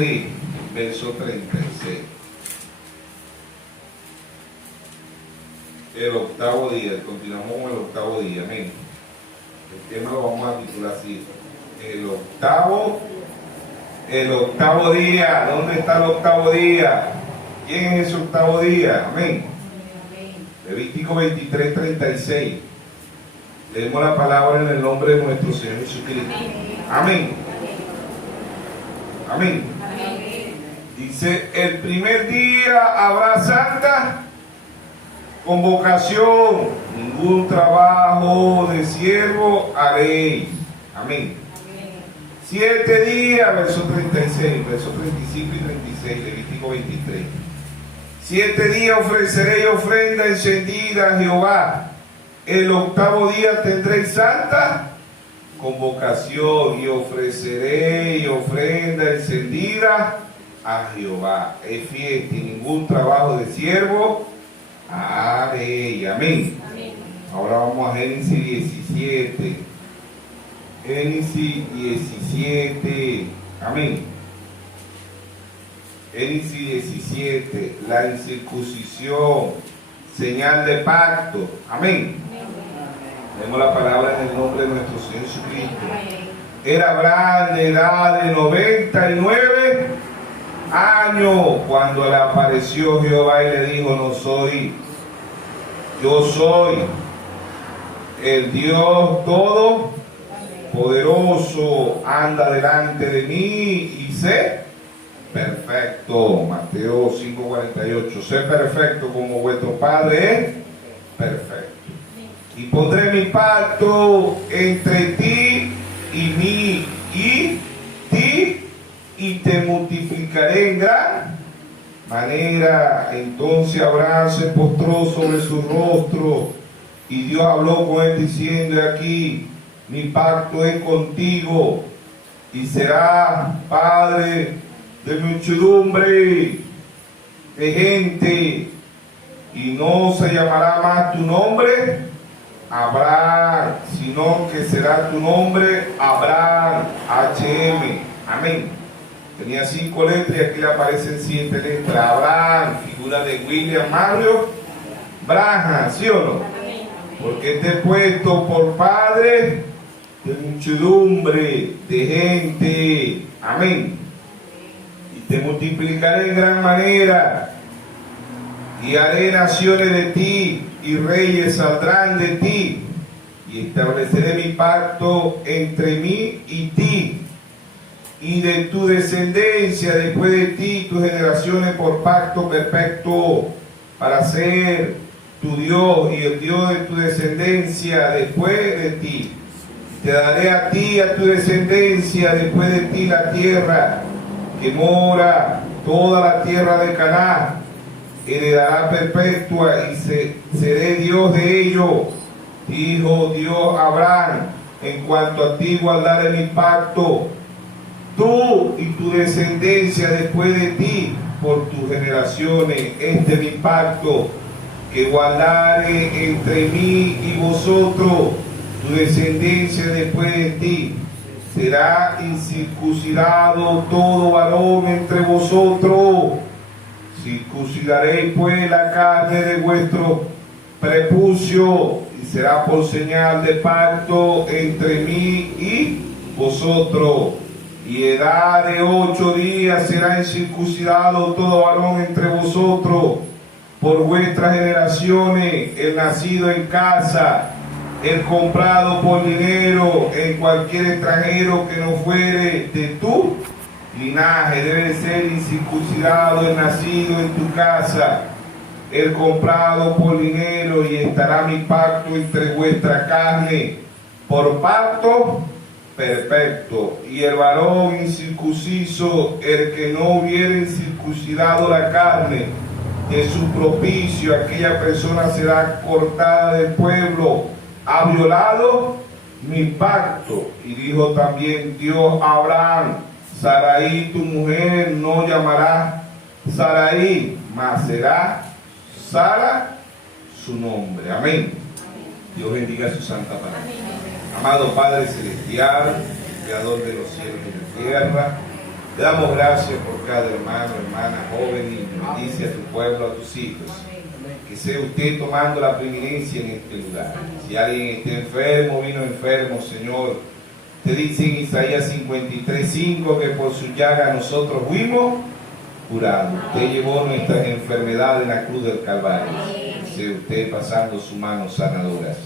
23, verso 36. El octavo día, continuamos con el octavo día, amén. El tema lo vamos a titular así. El octavo día. ¿Dónde está el octavo día? ¿Quién es ese octavo día? Amén. Levítico 23, 36. Leemos la palabra en el nombre de nuestro Señor Jesucristo. Amén. Amén. Dice, el primer día habrá santa convocación, ningún trabajo de siervo haréis. Amén. 7 días, verso 36, verso 35 y 36, Levítico 23. 7 días ofreceréis ofrenda encendida a Jehová. El octavo día tendréis santa convocación y ofreceréis ofrenda encendida a Jehová. Es fiesta y ningún trabajo de siervo haréis. Amén. Amén. Ahora vamos a Génesis 17. Génesis 17. Amén. Génesis 17. La incircuncisión, señal de pacto. Amén. Tenemos la palabra en el nombre de nuestro Señor Jesucristo. Era Abraham de edad de 99 años cuando le apareció Jehová y le dijo, yo soy el Dios todopoderoso, anda delante de mí y sé perfecto. Mateo 5:48. Sé perfecto como vuestro Padre es perfecto. Y pondré mi pacto entre ti y mí y te multiplicaré en gran manera. Entonces Abraham se postró sobre su rostro y Dios habló con él diciendo, aquí mi pacto es contigo y serás padre de muchedumbre de gente y no se llamará más tu nombre Abraham, sino que será tu nombre Abraham, HM. Amén. Tenía 5 letras y aquí le aparecen 7 letras. Abraham, figura de William Mario Branham, ¿sí o no? Porque te he puesto por padre de muchedumbre de gente. Amén. Y te multiplicaré en gran manera y haré naciones de ti y reyes saldrán de ti y estableceré mi pacto entre mí y ti y de tu descendencia después de ti, tus generaciones por pacto perfecto para ser tu Dios y el Dios de tu descendencia después de ti. Te daré a ti y a tu descendencia después de ti la tierra que mora, toda la tierra de Canaán, heredará perpetua y seré Dios de ellos. Dijo Dios a Abraham, en cuanto a ti guardaré mi pacto, tú y tu descendencia después de ti por tus generaciones. Este es mi pacto que guardaré entre mí y vosotros, tu descendencia después de ti. Será incircuncidado todo varón entre vosotros. Circuncidaréis pues la carne de vuestro prepucio y será por señal de pacto entre mí y vosotros. Y edad de 8 días será incircuncidado todo varón entre vosotros por vuestras generaciones, el nacido en casa, el comprado por dinero, en cualquier extranjero que no fuere de tu linaje, debe ser incircuncidado el nacido en tu casa, el comprado por dinero, y estará mi pacto entre vuestra carne por pacto perfecto. Y el varón incircunciso, el que no hubiere incircuncidado la carne de su propicio, aquella persona será cortada del pueblo, ha violado mi pacto. Y dijo también Dios a Abraham, Sarai tu mujer no llamará Sarai, mas será Sara su nombre. Amén. Dios bendiga su santa palabra. Amado Padre Celestial, Creador de los cielos y de la tierra, Te damos gracias por cada hermano, hermana, joven y bendice a tu pueblo, a tus hijos. Que sea usted tomando la preeminencia en este lugar. Si alguien está enfermo, vino enfermo, Señor. Te dice en Isaías 53:5 que por su llaga nosotros fuimos curados. Usted llevó nuestras enfermedades en la cruz del Calvario. Sea usted pasando sus manos sanadoras.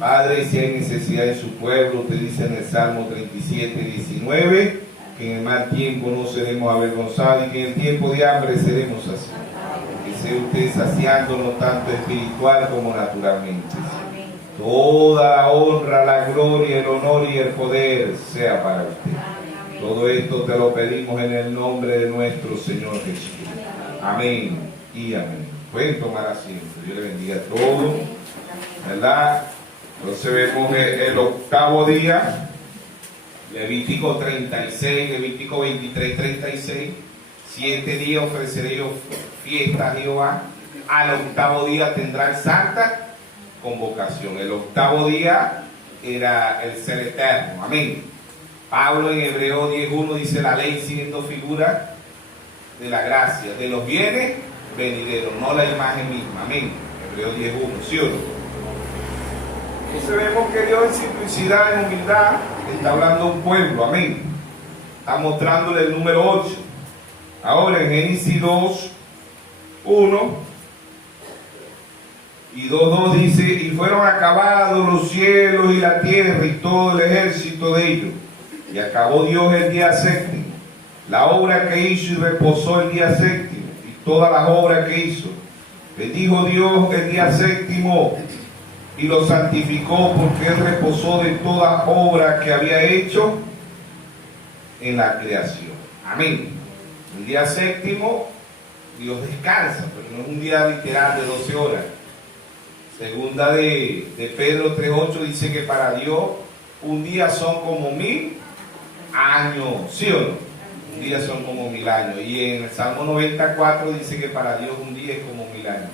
Padre, si hay necesidad en su pueblo, te dice en el Salmo 37:19 que en el mal tiempo no seremos avergonzados y que en el tiempo de hambre seremos así. Que sea usted saciándonos tanto espiritual como naturalmente. Toda la honra, la gloria, el honor y el poder sea para usted. Todo esto te lo pedimos en el nombre de nuestro Señor Jesús. Amén y amén. Pueden tomar asiento. Dios le bendiga a todos. ¿Verdad? Entonces vemos el octavo día. Levítico 36, Levítico 23:36. 7 días ofreceré yo fiesta a Jehová. Al octavo día tendrán santa convocación. El octavo día era el ser eterno. Amén. Pablo en Hebreo 10:1 dice: la ley siendo figura de la gracia, de los bienes venideros, no la imagen misma. Amén. Hebreo 10:1, ¿sí o no? Entonces vemos que Dios en simplicidad, en humildad, está hablando a un pueblo. Amén. Está mostrándole el número 8. Ahora en Génesis 2:1 y 2:2 dice: y fueron acabados los cielos y la tierra y todo el ejército de ellos. Y acabó Dios el día séptimo, la obra que hizo, y reposó el día séptimo, y todas las obras que hizo. Bendijo Dios el día séptimo y lo santificó, porque él reposó de toda obra que había hecho en la creación. Amén. El día séptimo Dios descansa, pero no es un día literal de 12 horas. Segunda de Pedro 3:8 dice que para Dios un día son como 1000 años, ¿sí o no? Un día son como 1000 años. Y en el Salmo 94 dice que para Dios un día es como 1000 años.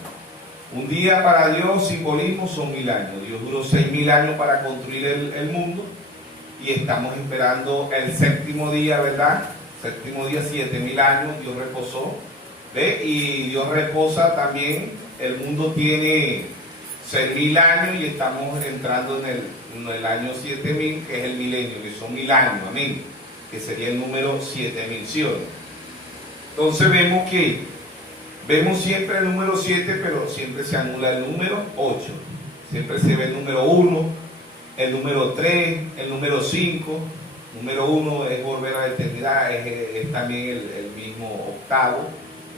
Un día para Dios, simbolismo, son 1000 años. Dios duró 6000 años para construir el mundo y estamos esperando el séptimo día, ¿verdad? Séptimo día, 7000 años, Dios reposó. ¿Ve? Y Dios reposa también, el mundo tiene 6000 años y estamos entrando en el año 7000, que es el milenio, que son 1000 años, amén, que sería el número 7000, ¿sí o no? Entonces vemos siempre el número 7, pero siempre se anula el número 8. Siempre se ve el número 1, el número 3, el número 5. Número 1 es volver a la eternidad, es también el mismo octavo,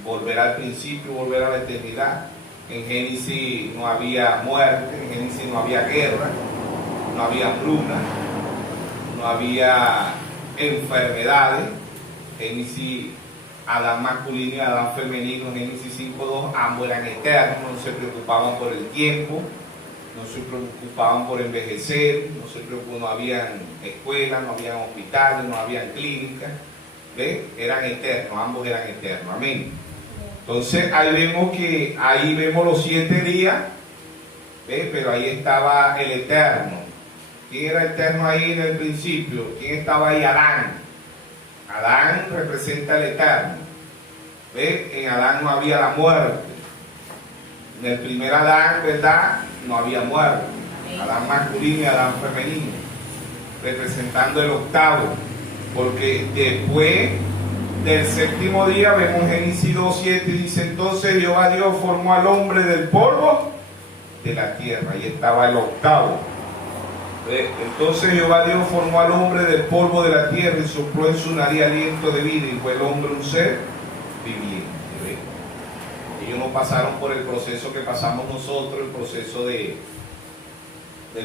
volver al principio, volver a la eternidad. En Génesis no había muerte, en Génesis no había guerra, no había hambruna, no había enfermedades. Génesis, Adán masculino y Adán femenino, Génesis 5:2, ambos eran eternos, no se preocupaban por el tiempo, no se preocupaban por envejecer, no habían escuelas, no habían hospitales, no habían clínicas, ¿ve? Eran eternos, ambos eran eternos, amén. Entonces ahí vemos los 7 días, ¿ve? Pero ahí estaba el eterno. ¿Quién era eterno ahí en el principio? ¿Quién estaba ahí? Adán. Adán representa el eterno. ¿Ve? En Adán no había la muerte. En el primer Adán, ¿verdad? No había muerte. Adán masculino y Adán femenino, representando el octavo, porque después del séptimo día vemos Génesis 2:7 y dice: entonces Jehová Dios formó al hombre del polvo de la tierra. Ahí estaba el octavo. Entonces Jehová Dios formó al hombre del polvo de la tierra y sopló en su nariz aliento de vida, y fue el hombre un ser viviente. Ellos no pasaron por el proceso que pasamos nosotros, el proceso de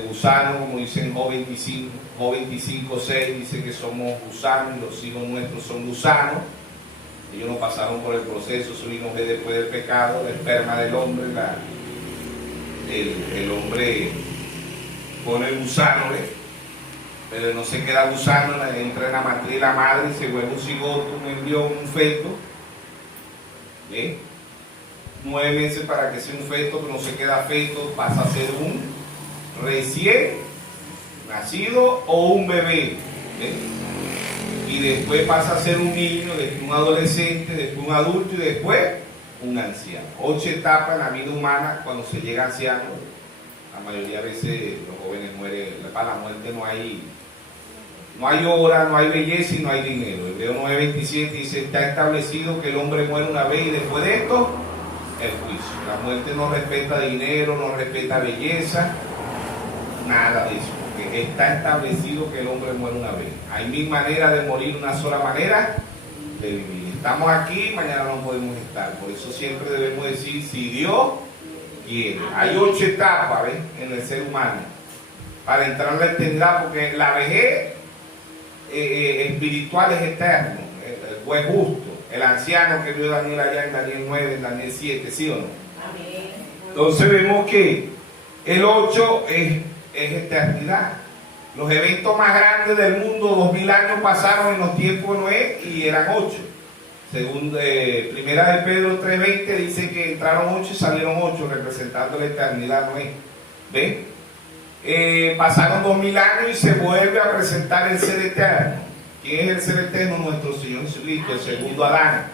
gusano, como dice en Job 25:6, dice que somos gusanos, los hijos nuestros son gusanos. Ellos no pasaron por el proceso, su hijo después del pecado, la esperma del hombre, el hombre pone el gusano, pero no se queda gusano, entra en la matriz de la madre y se vuelve un cigoto, un embrión, un feto. 9 meses para que sea un feto, pero no se queda feto, pasa a ser un recién nacido o un bebé. y después pasa a ser un niño, después un adolescente, después un adulto y después un anciano. 8 etapas en la vida humana cuando se llega anciano. La mayoría de veces los jóvenes mueren, para la muerte no hay hora, no hay belleza y no hay dinero. Hebreo 9:27 dice, está establecido que el hombre muere una vez y después de esto, el juicio. La muerte no respeta dinero, no respeta belleza, nada de eso, porque está establecido que el hombre muere una vez. Hay 1000 maneras de morir, una sola manera de vivir. Estamos aquí, mañana no podemos estar. Por eso siempre debemos decir, si Dios quiere. Hay 8 etapas, ¿ves?, en el ser humano para entrar en la eternidad, porque la vejez espiritual es eterno, el juez justo, el anciano que vio Daniel allá en Daniel 9, en Daniel 7, ¿sí o no? Amén. Entonces vemos que el 8 es eternidad. Los eventos más grandes del mundo, 2000 años pasaron en los tiempos de Noé y eran 8. Según Primera de Pedro 3:20 dice que entraron 8 y salieron 8, representando la eternidad Noé. ¿Ven? Pasaron 2000 años y se vuelve a presentar el ser eterno. ¿Quién es el ser eterno? Nuestro Señor Jesucristo, el segundo Adán.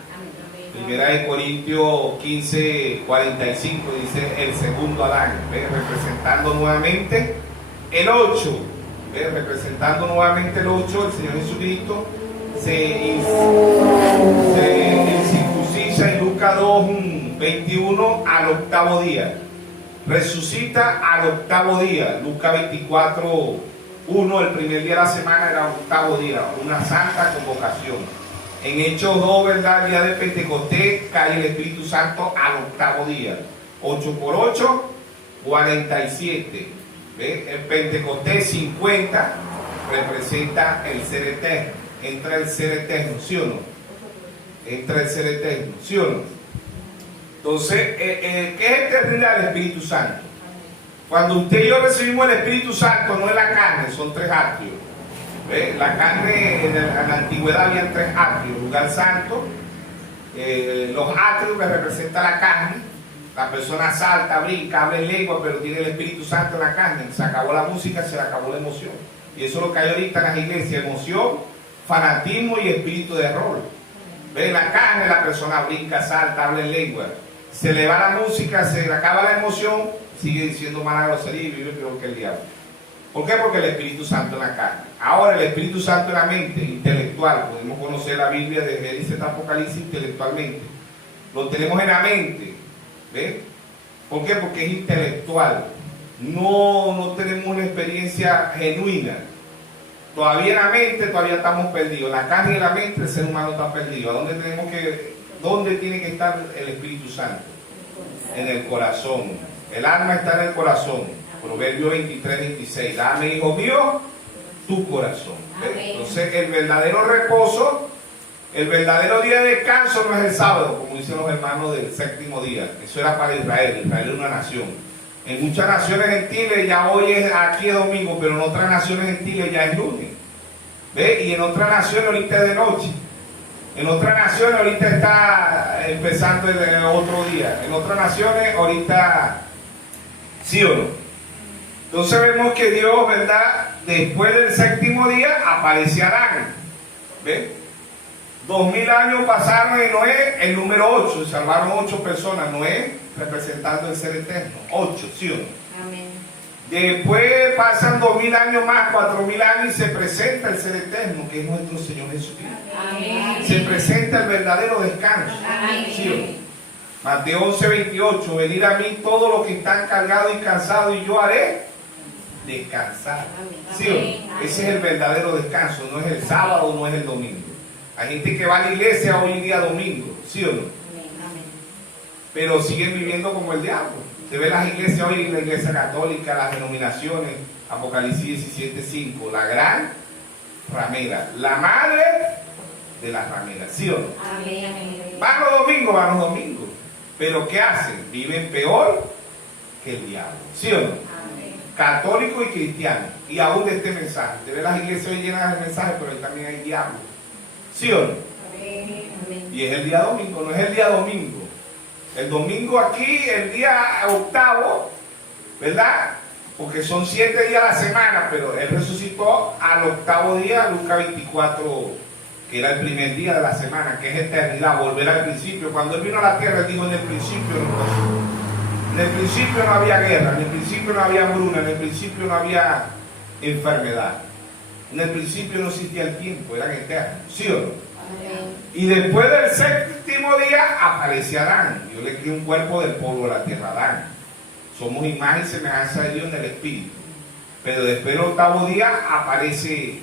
Primera de Corintios 15:45 dice el segundo Adán. ¿Ven? Representando nuevamente el 8. ¿Ven? Representando nuevamente el 8, el Señor Jesucristo se circuncisa en Lucas 2:21 al 8º día. Resucita al 8º día. Lucas 24:1, el primer día de la semana era el 8º día, una santa convocación. En Hechos 2, ¿verdad?, el día de Pentecostés cae el Espíritu Santo al 8º día. 8 por 8, 47. ¿Ven? El Pentecostés 50 representa el ser eterno. Entra el ser eterno, ¿sí o no? Entra el ser eterno, ¿sí o no? Entonces, ¿qué es eternidad? El Espíritu Santo. Cuando usted y yo recibimos el Espíritu Santo, no es la carne, son 3 atrios. ¿Ve? La carne, en la antigüedad había 3 atrios: lugar santo, los atrios que representan la carne. La persona salta, brinca, habla en lengua, pero tiene el Espíritu Santo en la carne. Se acabó la música, se le acabó la emoción. Y eso es lo que hay ahorita en las iglesias: emoción, fanatismo y espíritu de error. ¿Ve? En la carne la persona brinca, salta, habla en lengua. Se le va la música, se le acaba la emoción, sigue diciendo mala grosería y vive peor que el diablo. ¿Por qué? Porque el Espíritu Santo en la carne. Ahora el Espíritu Santo en la mente, intelectual. Podemos conocer la Biblia desde Génesis hasta Apocalipsis intelectualmente. Lo tenemos en la mente. ¿Ves? ¿Por qué? Porque es intelectual. No tenemos una experiencia genuina. Todavía en la mente, todavía estamos perdidos. En la carne y en la mente el ser humano está perdido. ¿Dónde tiene que estar el Espíritu Santo? En el corazón. El alma está en el corazón. Proverbio 23:26. Dame, hijo mío, tu corazón. Entonces el verdadero reposo, el verdadero día de descanso no es el sábado, como dicen los hermanos del 7º día. Eso era para Israel. Israel es una nación. En muchas naciones gentiles ya hoy es, aquí es domingo, pero en otras naciones gentiles ya es lunes. ¿Ve? Y en otras naciones ahorita es de noche. En otras naciones ahorita está empezando el otro día. En otras naciones ahorita, ¿sí o no? Entonces vemos que Dios, ¿verdad?, después del 7º día aparece Adán. ¿Ve? 2000 años pasaron en Noé, el número 8, se salvaron 8 personas. Noé representando el ser eterno. 8, ¿sí o no? Amén. Después pasan 2000 años más, 4000 años, y se presenta el ser eterno, que es nuestro Señor Jesucristo. Amén. Se presenta el verdadero descanso. Amén. ¿Sí o no? Mateo 11:28, venid a mí todos los que están cargados y cansados, y yo haré descansar. Amén. ¿Sí o no? Ese es el verdadero descanso, no es el sábado, no es el domingo. Hay gente que va a la iglesia hoy día domingo, ¿sí o no? Amén. Pero siguen viviendo como el diablo. Se ve las iglesias hoy, la iglesia católica, las denominaciones, Apocalipsis 17:5, la gran ramera, la madre de las rameras, ¿sí o no? Amén. Van los domingos, pero ¿qué hacen? Viven peor que el diablo, ¿sí o no? Amén. Católico y cristiano, y aún de este mensaje. Se ve las iglesias hoy llenas de mensajes, pero ahí también hay diablo, ¿sí o no? Amén. Y es el día domingo, no es el día domingo. El domingo aquí, el día 8º, ¿verdad? Porque son 7 días a la semana, pero Él resucitó al 8º día, Lucas que era el primer día de la semana, que es eternidad, volver al principio. Cuando Él vino a la tierra, Él dijo: en el principio no pasó. En el principio no había guerra, en el principio no había hambruna, en el principio no había enfermedad. En el principio no existía el tiempo, eran eternos, ¿sí o no? Amén. Y después del séptimo día aparece Adán. Dios le creó un cuerpo del polvo de la tierra, Adán. Somos imagen y semejanza de Dios en el espíritu. Pero después del octavo día aparece,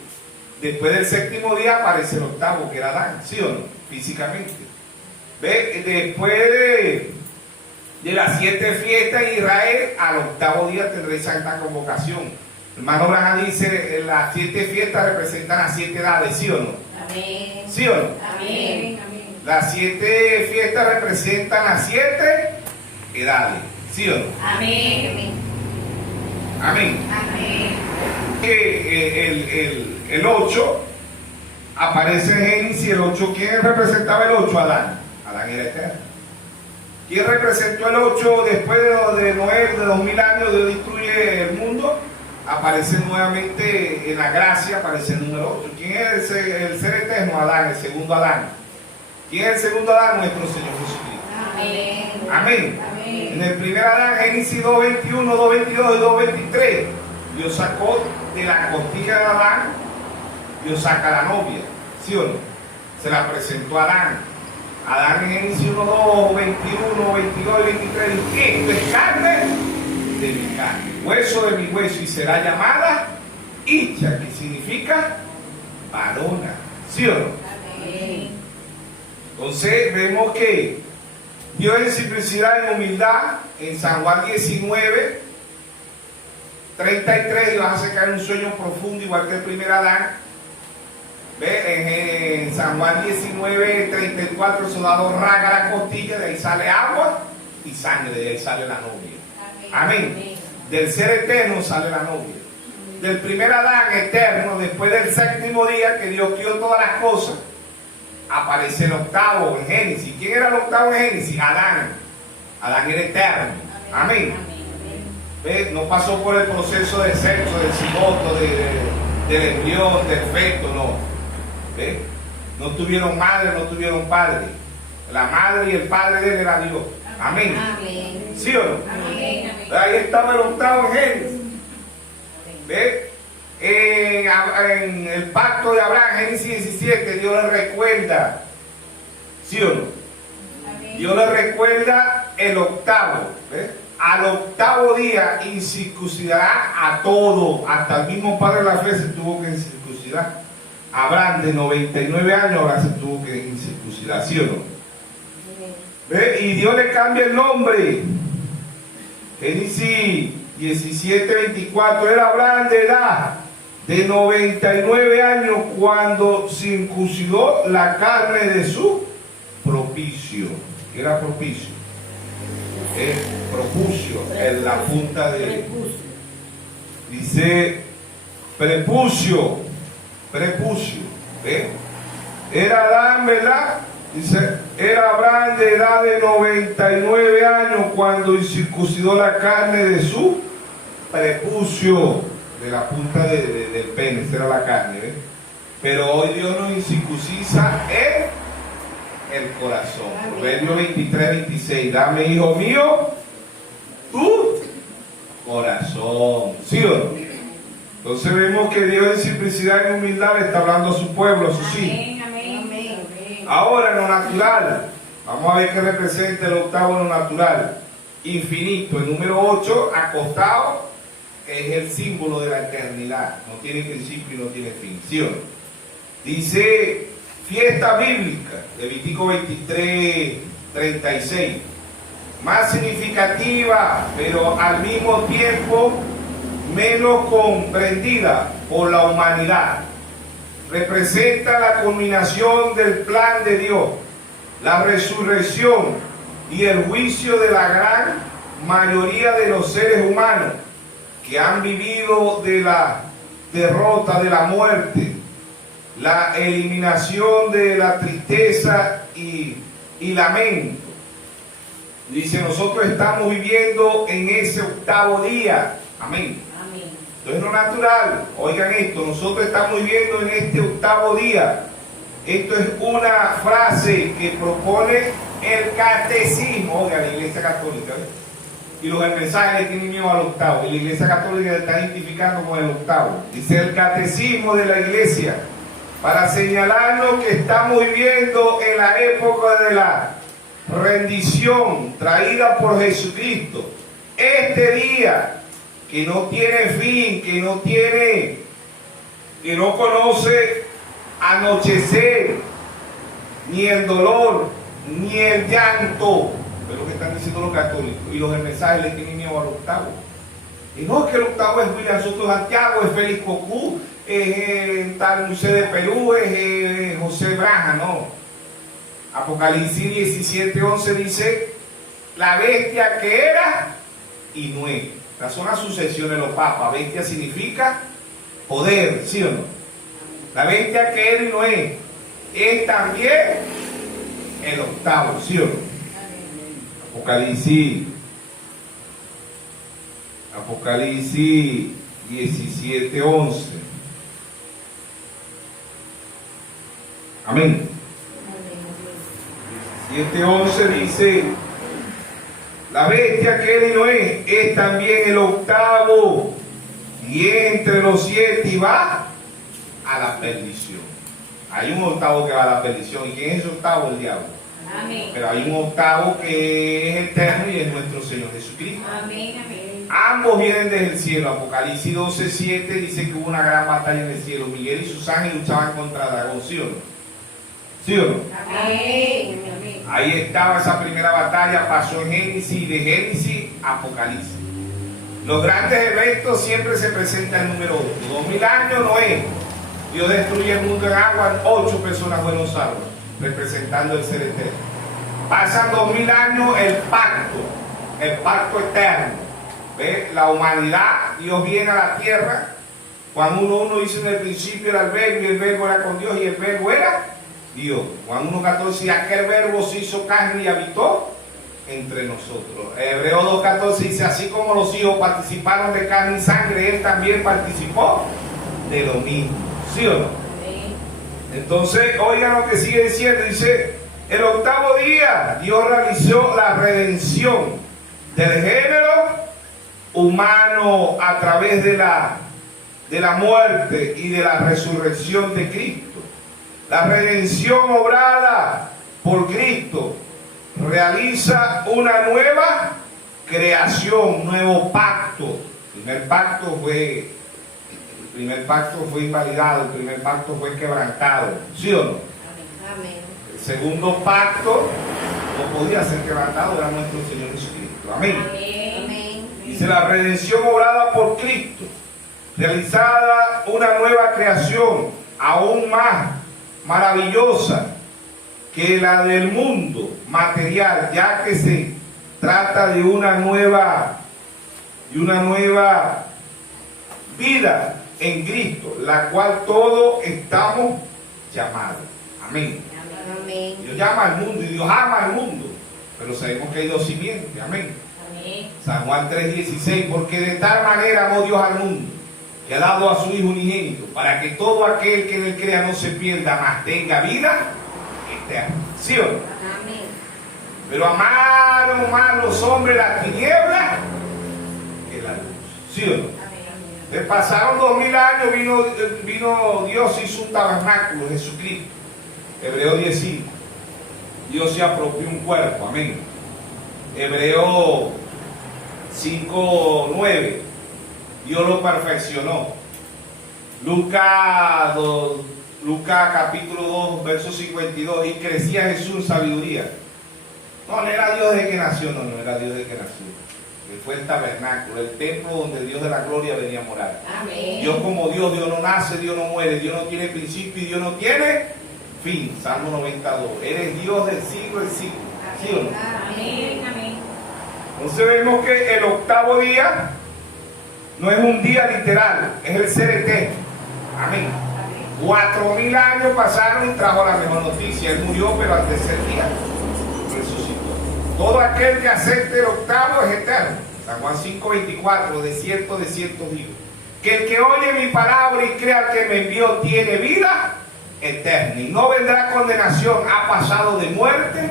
después del séptimo día aparece el octavo, que era Adán, ¿sí o no? Físicamente. ¿Ve? Después de las 7 fiestas en Israel, al octavo día tendré santa convocación. Hermano Branham dice: las 7 fiestas representan las 7 edades, ¿sí o no? Amén. ¿Sí o no? Amén. Las 7 fiestas representan las 7 edades, ¿sí o no? Amén. Amén. Amén. El 8 aparece en Génesis. El 8, ¿quién representaba el 8? Adán. Adán era eterno. ¿Quién representó el 8 después de Noé, de 2000 años? Dios destruye el mundo. Aparece nuevamente en la gracia, aparece el número 8. ¿Quién es el ser eterno? Adán, el segundo Adán. ¿Quién es el segundo Adán? Nuestro Señor Jesucristo. Amén. Amén. Amén. En el primer Adán, Génesis 2:21, 2:22 y 2:23, Dios sacó de la costilla de Adán, Dios saca a la novia, ¿sí o no? Se la presentó a Adán. Adán en Génesis 1:2, 21, 22 y 23 dice: esto es carne de mi carne, hueso de mi hueso, y será llamada Isha, que significa varona, ¿sí o no? Amén. Entonces vemos que Dios en simplicidad, en humildad, en San Juan 19, 33, Dios hace caer un sueño profundo, igual que el primer Adán. Ve, en San Juan 19, 34, el soldado raga la costilla, de ahí sale agua y sangre, de ahí sale la novia. Amén. Amén. Del ser eterno sale la novia. Del primer Adán eterno, después del séptimo día que Dios creó todas las cosas, aparece el octavo en Génesis. ¿Quién era el octavo en Génesis? Adán. Adán era eterno. Amén. ¿Ve? No pasó por el proceso de sexo, del cigoto, del embrión, del feto, no. ¿Ve? No tuvieron madre, no tuvieron padre. La madre y el padre de él era Dios. Amén. Amén. ¿Sí o no? Amén. Ahí estaba el octavo en Génesis. ¿Ve? En el pacto de Abraham, Génesis 17, Dios le recuerda, ¿sí o no? Amén. Dios le recuerda el octavo. ¿Ve? Al octavo día incircuncidará a todo, hasta el mismo padre de la fe se tuvo que incircuncidar. Abraham, de 99 años, ahora se tuvo que incircuncidar, ¿sí o no? ¿Ve? Y Dios le cambia el nombre. Génesis 17:24, era Abraham de edad de 99 años cuando circuncidó la carne de su propicio. ¿Qué era propicio? Propucio, en la punta de... Dice prepucio, ¿ve? Era Adán, ¿verdad? Dice, era Abraham de edad de 99 años cuando circuncidó la carne de su prepucio, de la punta del pene, esa era la carne, ¿ve? Pero hoy Dios nos incircuncisa el corazón. Proverbios 23:26, dame, hijo mío, tu corazón, ¿sí o no? Entonces vemos que Dios en simplicidad y en humildad le está hablando a su pueblo, eso sí. Amén, amén, amén. Ahora en lo natural, vamos a ver qué representa el octavo en lo natural. Infinito, el número 8, acostado, es el símbolo de la eternidad, no tiene principio y no tiene fin, ¿sí o no? Dice fiesta bíblica, Levítico 23:36, más significativa, pero al mismo tiempo menos comprendida por la humanidad. Representa la culminación del plan de Dios, la resurrección y el juicio de la gran mayoría de los seres humanos que han vivido de la derrota, de la muerte, la eliminación de la tristeza y lamento. Dice, nosotros estamos viviendo en ese octavo día. Amén. Amén. Entonces, lo natural, oigan esto, nosotros estamos viviendo en este octavo día, Esto es una frase que propone el catecismo de la Iglesia Católica. ¿Ves? Y los mensajes le tienen miedo al octavo. Y la Iglesia Católica se está identificando con el octavo. Dice el catecismo de la Iglesia, para señalarnos que estamos viviendo en la época de la rendición traída por Jesucristo. Este día que no tiene fin, que no conoce anochecer, ni el dolor, ni el llanto. Es lo que están diciendo los católicos. Y los mensajes le tienen miedo al octavo. Y no es que el octavo es William Soto Santiago, es Félix Cocú, es tal Museo de Perú, es José Braja, no. Apocalipsis 17:11 dice, la bestia que era y no es. Estas son las sucesiones de los papas. Bestia significa poder, ¿sí o no? La bestia que era y no es también el octavo, ¿sí o no? Apocalipsis 17:11. Amén. 17:11 dice, la bestia que era y no es también el octavo, y entre los 7 y va a la perdición. Hay un octavo que va a la perdición. ¿Y quién es ese octavo? El diablo. Amén. Pero hay un octavo que es eterno y es nuestro Señor Jesucristo. Amén, amén. Ambos vienen desde el cielo. Apocalipsis 12:7 dice que hubo una gran batalla en el cielo. Miguel y sus ángeles luchaban contra Dragón, ¿sí o no? ¿Sí o no? Amén. Amén. Ahí estaba esa primera batalla, pasó en Génesis, y de Génesis a Apocalipsis. Los grandes eventos siempre se presentan en número 8. 2000 años Noé. Dios destruye el mundo en agua, 8 personas fueron salvas, representando el ser eterno. Pasan 2000 años el pacto eterno. ¿Ve? La humanidad, Dios viene a la tierra. Juan 1:1 dice en el principio era el verbo y el verbo era con Dios y el verbo era Dios. Juan 1:14 dice aquel verbo se hizo carne y habitó entre nosotros. Hebreos 2:14 dice así como los hijos participaron de carne y sangre, él también participó de lo mismo. ¿Sí o no? Entonces, oigan lo que sigue diciendo, dice, el octavo día Dios realizó la redención del género humano a través de la muerte y de la resurrección de Cristo. La redención obrada por Cristo realiza una nueva creación, un nuevo pacto. El primer pacto fue invalidado, el primer pacto fue quebrantado, ¿sí o no? Amén. El segundo pacto no podía ser quebrantado, era nuestro Señor Jesucristo. Amén. Amén. Dice la redención obrada por Cristo, realizada una nueva creación, aún más maravillosa que la del mundo material, ya que se trata de una nueva vida en Cristo, la cual todos estamos llamados. Amén. Amén. Dios llama al mundo y Dios ama al mundo, pero sabemos que hay dos simientes. Amén. Amén. San Juan 3:16, porque de tal manera amó Dios al mundo, que ha dado a su Hijo unigénito, para que todo aquel que en él crea no se pierda, mas tenga vida eterna. ¿Sí o no? Amén. Pero amaron más los hombres la tiniebla que la luz. ¿Sí o no? Pasaron 2000 años, vino Dios, hizo un tabernáculo, Jesucristo. Hebreos 10:5. Dios se apropió un cuerpo, amén. Hebreos 5:9. Dios lo perfeccionó. Lucas capítulo 2, verso 52. Y crecía Jesús en sabiduría. No era Dios de que nació, no era Dios de que nació. Que fue el tabernáculo, el templo donde Dios de la gloria venía a morar. Amén. Dios como Dios no nace, Dios no muere, Dios no tiene principio y Dios no tiene fin. Salmo 92. Eres Dios del siglo en siglo. ¿Sí o no? Amén. Amén. Entonces vemos que el octavo día no es un día literal, es el ser eterno. Amén. 4000 años pasaron y trajo la mejor noticia. Él murió, pero al tercer día resucitó. Todo aquel que acepte el octavo es eterno. San Juan 5:24, de cierto digo, que el que oye mi palabra y crea al que me envió tiene vida eterna. Y no vendrá condenación, ha pasado de muerte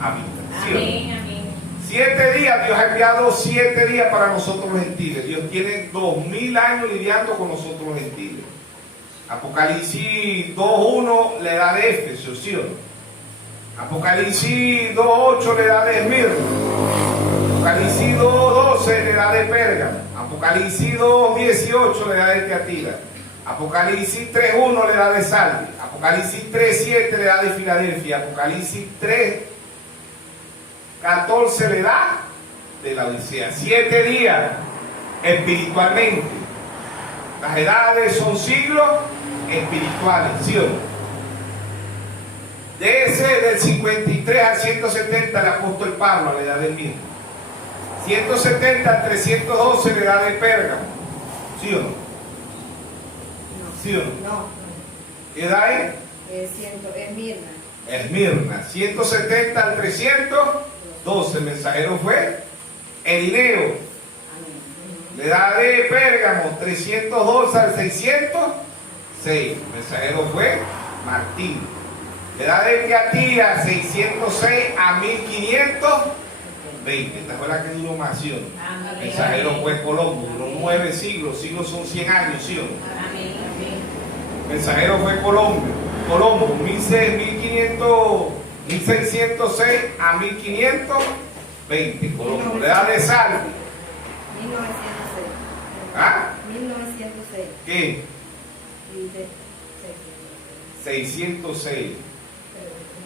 a vida. ¿Sí o no? Amén, amén. 7 días, Dios ha enviado 7 días para nosotros los gentiles. Dios tiene 2000 años lidiando con nosotros los gentiles. Apocalipsis 2.1 le da de Éfeso, ¿sí o no? Apocalipsis 2.8 le da de Esmirna. Apocalipsis 2.12 le da de Pérgamo. Apocalipsis 2.18 le da de Tiatira. Apocalipsis 3.1 le da de Sardi. Apocalipsis 3.7 le da de Filadelfia. Apocalipsis 3.14 le da de la Odisea. 7 días espiritualmente. Las edades son siglos espirituales, ¿sí o no? De ese, del 53 al 170, el apóstol Pablo, la edad del mismo. 170 al 312, la edad de Pérgamo. ¿Sí o no? ¿Sí o no? No. ¿Qué edad es? Esmirna. Esmirna. 170 al 312, el mensajero fue Irineo. La edad de Pérgamo, 312 al 606, el mensajero fue Martín. La edad de Tiatira, 606 a 1520. Esta fue la que duró más, ¿sí o no? El mensajero fue Colombo, duró 9 siglos. Siglos son 100 años, ¿sí o no? Amén, amén. El mensajero fue Colombo, 1606 a 1520. Colombo. La edad de Sardi. 1906. ¿Ah? 1906. ¿Qué? Dice 606.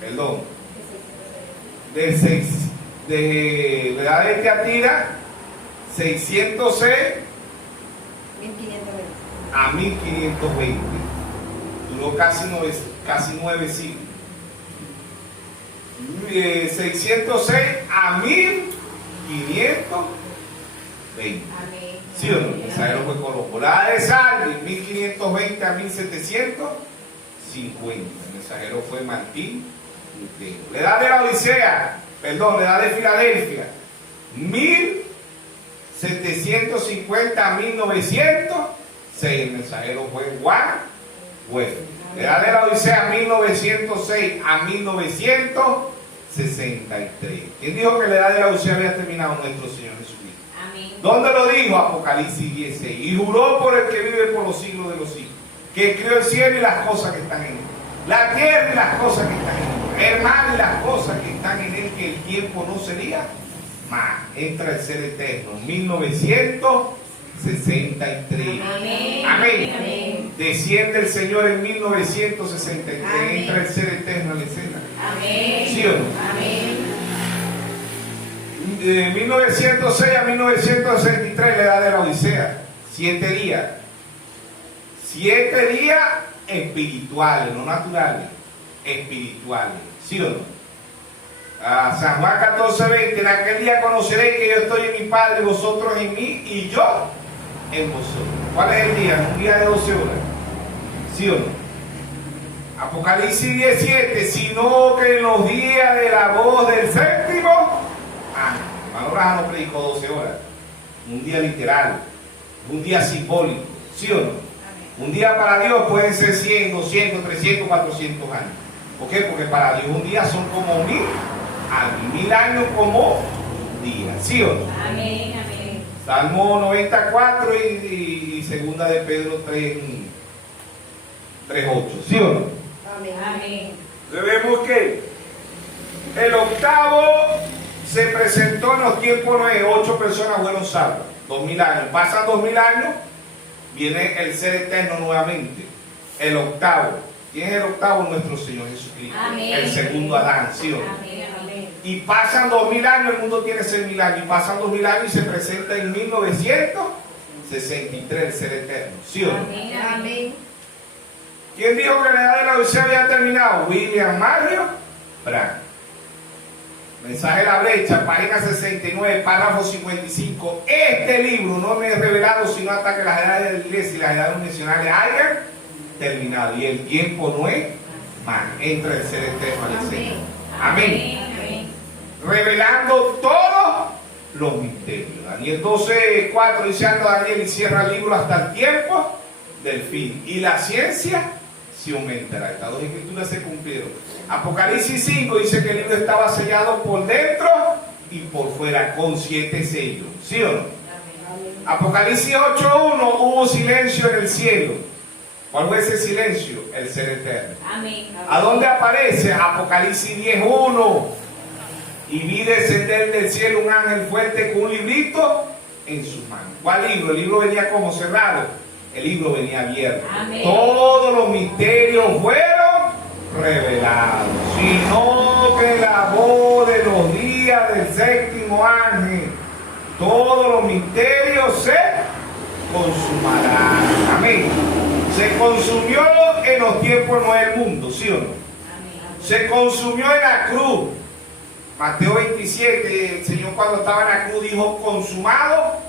Perdón. 606. De la edad de Tiatira, 606 1520. a 1520. Duró casi 9 siglos. 606 a 1520. Amén. ¿Sí o no? El mensajero fue Colombo. La edad de Sardi, 1520 a 1750. El mensajero fue Martín Lutero. La edad de la Odisea, perdón, la edad de Filadelfia, 1750 a 1906. El mensajero fue Juan Wesley. La edad de la Odisea, 1906 a 1963. ¿Quién dijo que la edad de la Odisea había terminado? Nuestro Señor Jesucristo. Amén. ¿Dónde lo dijo? Apocalipsis 16. Y juró por el que vive por los siglos de los siglos, que creó el cielo y las cosas que están en él, la tierra y las cosas que están en él, el mar y las cosas que están en él, que el tiempo no sería más. Entra el ser eterno, 1963. Amén. Amén. Amén. Desciende el Señor en 1963. Amén. Entra el ser eterno a la escena. Amén. ¿Sí o no? Amén. De 1906 a 1963, la edad de la Odisea. 7 días. 7 días espirituales, no naturales, espirituales. ¿Sí o no? San Juan 14:20. En aquel día conoceréis que yo estoy en mi Padre, vosotros en mí y yo en vosotros. ¿Cuál es el día? Un día de 12 horas. ¿Sí o no? Apocalipsis 17. Sino que en los días de la voz del séptimo. Hermano Braja no predicó 12 horas. Un día literal, un día simbólico, ¿sí o no? Un día para Dios pueden ser 100, 200, 300, 400 años. ¿Por qué? Porque para Dios un día son como 1000 años, 1000 años como un día, ¿sí o no? Amén. Amén. Salmo 94 y segunda de Pedro 3:8, ¿sí o no? Amén. Amén. Vemos que el octavo se presentó en los tiempos de 8 personas fueron salvas, 2000 años. Pasan 2000 años, viene el ser eterno nuevamente, el octavo. ¿Quién es el octavo? Nuestro Señor Jesucristo. Amén. El segundo Adán, ¿sí o no? Amén. Amén. Y pasan 2000 años, el mundo tiene 6000 años, y pasan 2000 años y se presenta en 1963 el ser eterno, ¿sí o no? Amén. Amén. ¿Quién dijo que la edad de la Odisea había terminado? William Mario Branham. Mensaje de la brecha, página 69, párrafo 55. Este libro no me he revelado sino hasta que las edades de la iglesia y las edades nacionales hayan terminado. Y el tiempo no es más. Entra el ser eterno al seno. Amén. Amén. Revelando todos los misterios. Daniel 12:4 dice: anda Daniel y cierra el libro hasta el tiempo del fin. Y la ciencia si aumentará. Estas dos escrituras se cumplieron. Apocalipsis 5 dice que el libro estaba sellado por dentro y por fuera con 7 sellos. ¿Sí o no? Apocalipsis 8.1, hubo silencio en el cielo. ¿Cuál fue ese silencio? El ser eterno. Amén. ¿A dónde aparece? Apocalipsis 10.1. Y vi descender del cielo un ángel fuerte con un librito en sus manos. ¿Cuál libro? El libro venía como cerrado. El libro venía abierto. Amén. Todos los misterios fueron revelados. Sino que la voz de los días del séptimo ángel, todos los misterios se consumarán. Amén. Se consumió en los tiempos no del mundo, ¿sí o no? Se consumió en la cruz. Mateo 27, el Señor cuando estaba en la cruz dijo consumado.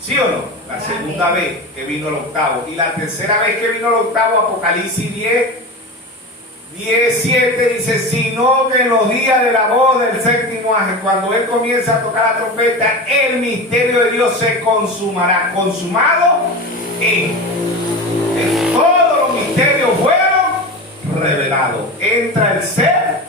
¿Sí o no? La segunda vez que vino el octavo. Y la tercera vez que vino el octavo, Apocalipsis 10:7 dice, sino que en los días de la voz del séptimo ángel, cuando él comienza a tocar la trompeta, el misterio de Dios se consumará. Consumado todos los misterios fueron revelados. Entra el ser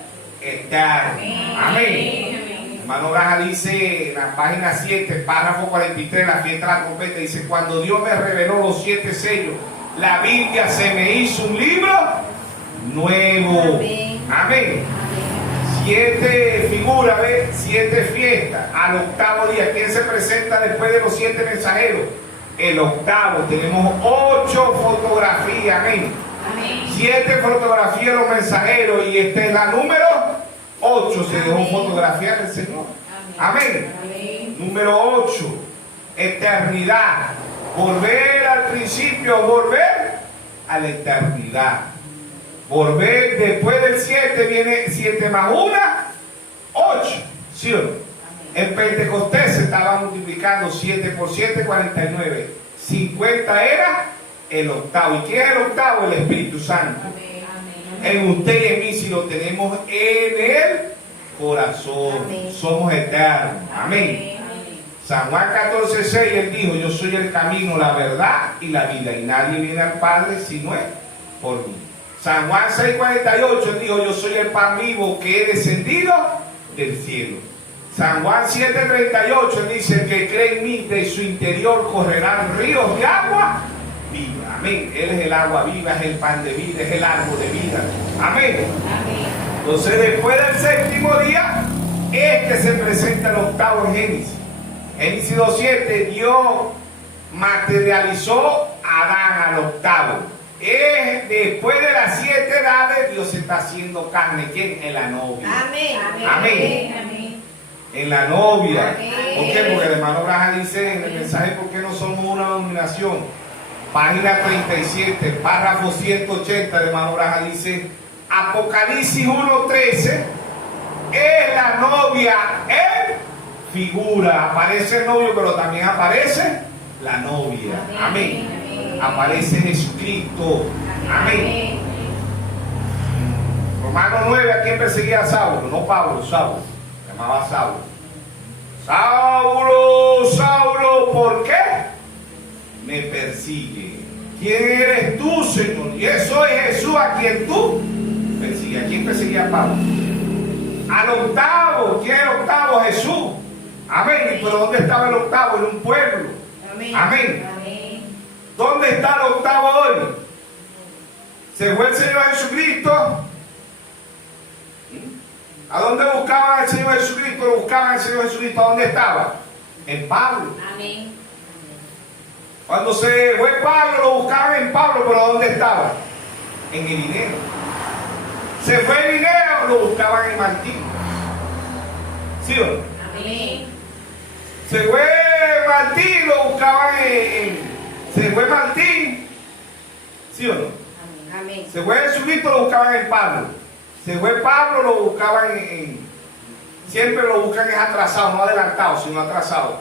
eterno. Amén. Hermano Braja dice en la página 7, párrafo 43, la fiesta de la trompeta, dice, cuando Dios me reveló los 7 sellos, la Biblia se me hizo un libro nuevo. Amén. 7 figuras, ¿ves? 7 fiestas. Al octavo día, ¿quién se presenta después de los 7 mensajeros? El octavo. Tenemos 8 fotografías. Amén. 7 fotografías de los mensajeros. Y esta es la número 8. Se dejó fotografiar el Señor. Amén. Número 8. Eternidad. Volver al principio, volver a la eternidad. Volver después del 7 viene 7 más 1, 8. ¿Sí o no? En Pentecostés se estaba multiplicando 7 por 7, 49. 50 era el octavo. ¿Y quién es el octavo? El Espíritu Santo. En usted y en mí, si lo tenemos en el corazón, somos eternos. Amén. San Juan 14:6, él dijo, yo soy el camino, la verdad y la vida, y nadie viene al Padre si no es por mí. San Juan 6:48 dijo, yo soy el pan vivo que he descendido del cielo. San Juan 7:38 dice, el que cree en mí, de su interior correrán ríos de agua viva. Amén. Él es el agua viva, es el pan de vida, es el árbol de vida. Amén. Entonces después del séptimo día, se presenta el octavo en Génesis. Génesis 2:7, Dios materializó a Adán al octavo. Después de las 7 edades, Dios está haciendo carne. ¿Quién? En la novia. Amén. En la novia. Amén. ¿Por qué? Porque el hermano Braja dice en el mensaje, ¿por qué no somos una denominación? Página 37, párrafo 180, el hermano Braja dice, Apocalipsis 1:13 es la novia en figura. Aparece el novio, pero también aparece la novia. Amén. Aparece Jesucristo. Amén. Romanos 9, ¿a quién perseguía a Saulo? No Pablo, Saulo. Se llamaba Saulo. Saulo, ¿por qué me persigue? ¿Quién eres tú, Señor? Y eso es Jesús a quien tú persigues. ¿A quién perseguía a Pablo? Al octavo. ¿Quién es el octavo? Jesús. Amén. ¿Pero dónde estaba el octavo? En un pueblo. Amén. ¿Dónde está el octavo hoy? Se fue el Señor Jesucristo. ¿A dónde buscaban al Señor Jesucristo? Lo buscaban al Señor Jesucristo. ¿A dónde estaba? En Pablo. Amén. Cuando se fue Pablo, lo buscaban en Pablo, pero ¿a dónde estaba? En Irineo. Se fue Irineo, lo buscaban en Martín. ¿Sí o no? Amén. Se fue Martín, lo buscaban se fue Martín. ¿Sí o no? Amén. Se fue Jesucristo, lo buscaban en Pablo. Se fue Pablo, lo buscaban siempre lo buscan es atrasado, no adelantado, sino atrasado.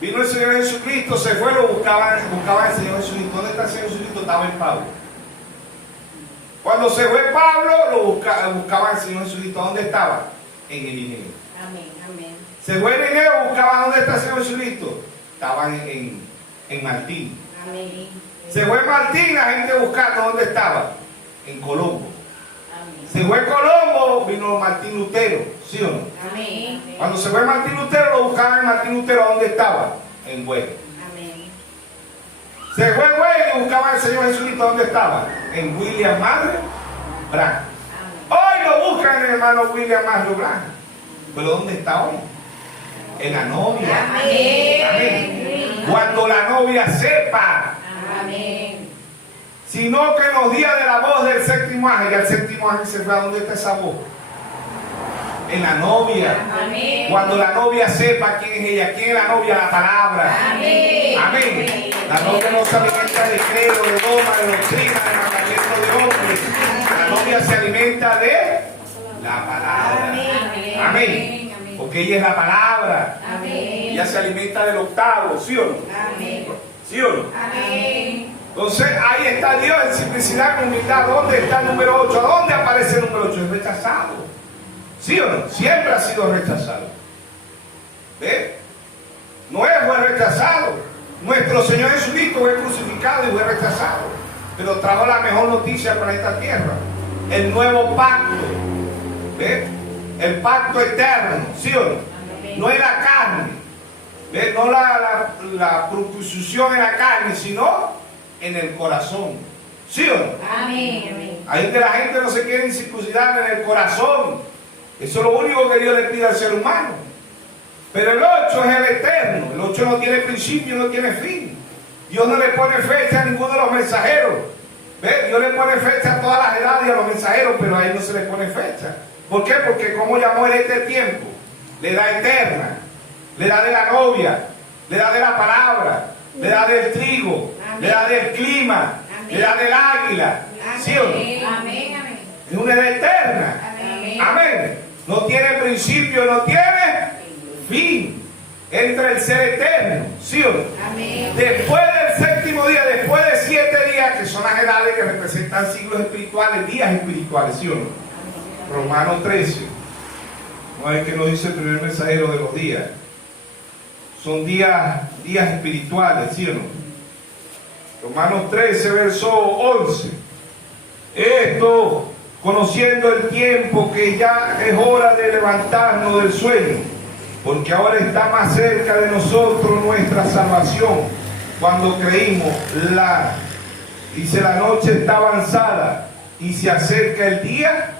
Vino el Señor Jesucristo, se fue, lo buscaban al Señor Jesucristo. ¿Dónde está el Señor Jesucristo? Estaba en Pablo. Cuando se fue Pablo, lo buscaban al Señor Jesucristo. ¿Dónde estaba? En el Irineo. Amén. Se fue el Irineo, buscaban dónde está el Señor Jesucristo. Estaban en Martín. Amén. Se fue Martín, la gente buscando dónde estaba. En Colombo. Amén. Se fue Colombo, vino Martín Lutero, ¿sí o no? Amén. Cuando se fue Martín Lutero, lo buscaban en Martín Lutero, ¿dónde estaba? En Güell. Amén. Se fue Güell y buscaban al Señor Jesucristo, ¿dónde estaba? En William Madre Branham. Hoy lo buscan el hermano William Madre Branham. Pero ¿dónde está hoy? En la novia. Amén. Amén. Cuando la novia sepa. Amén. Sino que en los días de la voz del séptimo ángel, y el séptimo ángel se va, ¿dónde está esa voz? En la novia. Amén. Cuando la novia sepa quién es ella, quién es la novia, la palabra. Amén. Amén. La novia no se alimenta de credo, de dogma, de doctrina, de mandamiento de hombres. La novia se alimenta de la palabra. Amén. Amén. Porque ella es la palabra. Amén. Ella se alimenta del octavo, ¿sí o no? Amén. ¿Sí o no? Amén. Entonces ahí está Dios en simplicidad, en humildad. ¿Dónde está el número 8? ¿A dónde aparece el número 8? Es rechazado. ¿Sí o no? Siempre ha sido rechazado. ¿Ve? Noé fue rechazado. Nuestro Señor Jesucristo fue crucificado y fue rechazado. Pero trajo la mejor noticia para esta tierra. El nuevo pacto. ¿Ve? El pacto eterno. ¿Sí o no? No es la carne. ¿Ve? No la proposición en la carne, sino en el corazón. ¿Sí o no? Amén. Ahí que la gente no se quiere circuncidar en el corazón. Eso es lo único que Dios le pide al ser humano. Pero el 8 es el eterno. El 8 no tiene principio, no tiene fin. Dios no le pone fecha a ninguno de los mensajeros. ¿Ve? Dios le pone fecha a todas las edades y a los mensajeros, pero a él no se le pone fecha. ¿Por qué? Porque como llamó él este tiempo, le da eterna, le da de la novia, le da de la palabra, le da del trigo, le da del clima, le da del águila. ¿Sí o no? Amén. Amén. Es una edad eterna. Amén. Amén. No tiene principio, no tiene fin. Entra el ser eterno. ¿Sí o no? Amén. Después del séptimo día, después de 7 días, que son las edades que representan siglos espirituales, días espirituales. ¿Sí o no? Romanos 13. No es que nos dice el primer mensajero de los días. Son días espirituales, ¿sí o no? Romanos 13, verso 11. Esto, conociendo el tiempo, que ya es hora de levantarnos del sueño, porque ahora está más cerca de nosotros nuestra salvación. Cuando creímos, dice, la noche está avanzada y se acerca el día.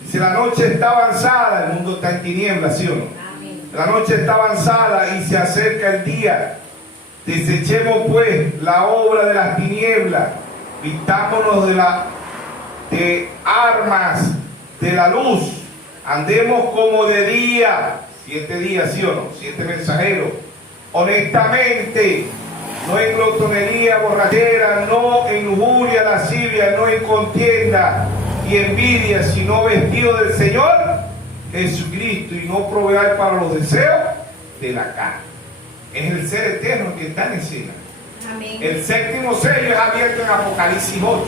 Dice, la noche está avanzada, el mundo está en tinieblas, ¿sí o no? Amén. La noche está avanzada y se acerca el día. Desechemos pues la obra de las tinieblas, vistámonos de armas de la luz, andemos como de día. 7 días, ¿sí o no? 7 mensajeros. Honestamente, no en glotonería, borrachera, no en lujuria, lascivia, no en contienda y envidia, sino vestido del Señor Jesucristo, y no proveer para los deseos de la carne. Es el ser eterno que está en escena. Amén. El séptimo sello es abierto en Apocalipsis 8.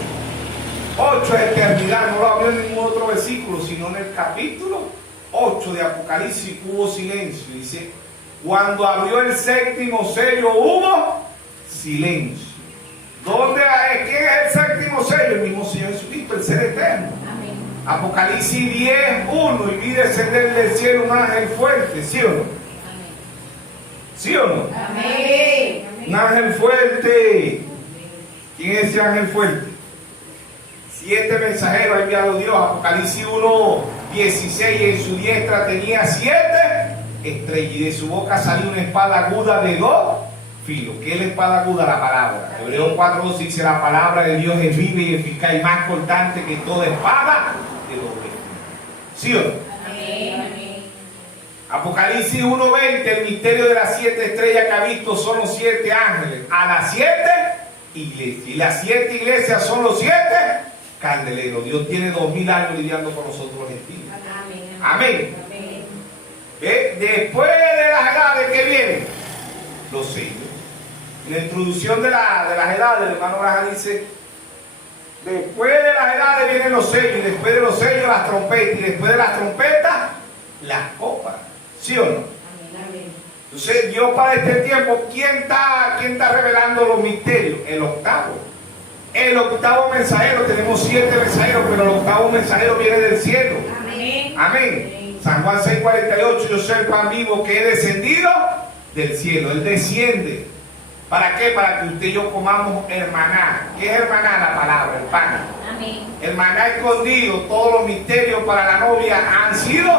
8 es eternidad, no lo abrió en ningún otro versículo, sino en el capítulo 8 de Apocalipsis hubo silencio. Dice, cuando abrió el séptimo sello hubo silencio. ¿Dónde es? ¿Quién es el séptimo sello? El mismo Señor Jesucristo, el ser eterno. Amén. Apocalipsis 10, 1, y vi descender del cielo un ángel fuerte, ¿sí o no? ¿Sí o no? Amén. Un ángel fuerte. ¿Quién es ese ángel fuerte? 7 mensajeros ha enviado Dios. Apocalipsis 1, 16, y en su diestra tenía 7 estrellas, y de su boca salió una espada aguda de 2 filos. ¿Qué es la espada aguda? La palabra. Hebreos 4, 12 dice, la palabra de Dios es viva y eficaz y más cortante que toda espada de doble filo. ¿Sí o no? Amén. Apocalipsis 1:20, el misterio de las 7 estrellas que ha visto son los 7 ángeles a las 7 iglesias, y las 7 iglesias son los 7 candeleros. Dios tiene 2000 años lidiando con nosotros los gentiles. Amén. Amén. Después de las edades que vienen, los sellos. En la introducción de las edades, el hermano Graham dice, después de las edades vienen los sellos, y después de los sellos las trompetas, y después de las trompetas las copas. ¿Sí o no? Amén. Entonces Dios para este tiempo, ¿quién está revelando los misterios? El octavo. El octavo mensajero, tenemos 7 mensajeros, pero el octavo mensajero viene del cielo. Amén. Amén. San Juan 6:48, yo soy el pan vivo que he descendido del cielo. Él desciende. ¿Para qué? Para que usted y yo comamos el maná. ¿Qué es el maná? La palabra, el pan. Amén. El maná escondido, todos los misterios para la novia han sido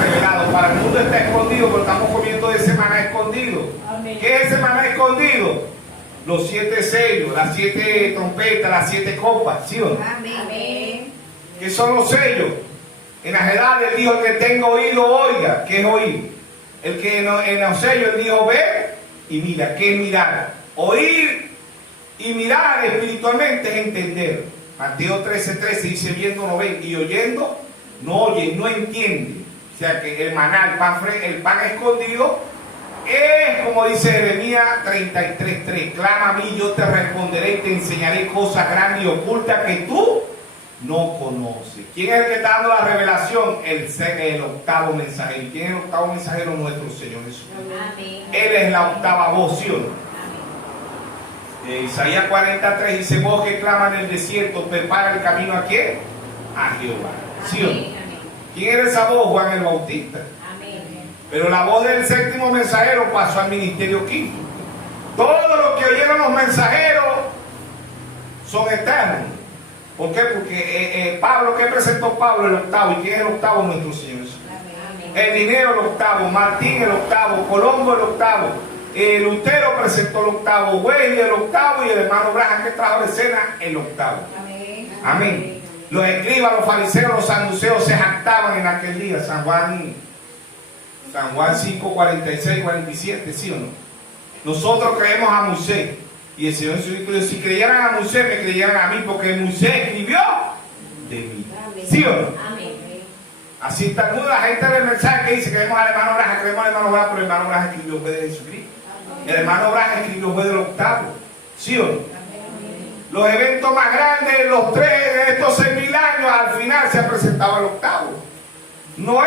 revelados. Para el mundo está escondido, pero estamos comiendo de ese maná escondido. Amén. ¿Qué es ese maná escondido? Los 7 sellos, las 7 trompetas, las 7 copas, ¿sí o no? Amén. ¿Qué son los sellos? En las edades dijo: el que tenga oído, oiga. ¿Qué es oír? El que en los sellos él dijo: ve y mira. ¿Qué es mirar? Oír y mirar espiritualmente es entender. Mateo 13:13 dice: viendo no ven y oyendo no oyen, no entienden. O sea que el maná, el pan escondido, es como dice Jeremías 33:3: clama a mí, yo te responderé y te enseñaré cosas grandes y ocultas que tú no conoces. ¿Quién es el que está dando la revelación? El octavo mensajero. ¿Y quién es el octavo mensajero? Nuestro Señor Jesús. Amén. Él es la octava voz, ¿sí o no? Isaías 43 dice: voz que clama en el desierto, prepara el camino ¿a quién? A Jehová. ¿Sí o no? Amén. ¿Quién era esa voz? Juan el Bautista. Amén. Pero la voz del séptimo mensajero pasó al ministerio quinto. Todo lo que oyeron los mensajeros son eternos. ¿Por qué? Porque Pablo, ¿qué presentó Pablo? El octavo. ¿Y quién es el octavo? Nuestro Señor Jesús. Amén. El dinero el octavo, Martín el octavo, Colombo el octavo, Lutero presentó el octavo, Wesley el octavo y el hermano Branham que trajo de escena el octavo. Amén. Amén. Los escribas, los fariseos, los saduceos se jactaban en aquel día. San Juan 5, 46, 47, ¿sí o no? Nosotros creemos a Moisés. Y el Señor Jesucristo dijo: si creyeran a Moisés, me creyeran a mí, porque Moisés escribió de mí. ¿Sí o no? Amén. Así está toda la gente del mensaje que dice: creemos al hermano Branham, creemos al hermano Branham, pero el hermano Branham escribió fue de Jesucristo. El hermano Branham escribió fue del octavo. ¿Sí o no? Los eventos más grandes, los 3 de estos 6.000 años, al final se ha presentado el octavo. Noé,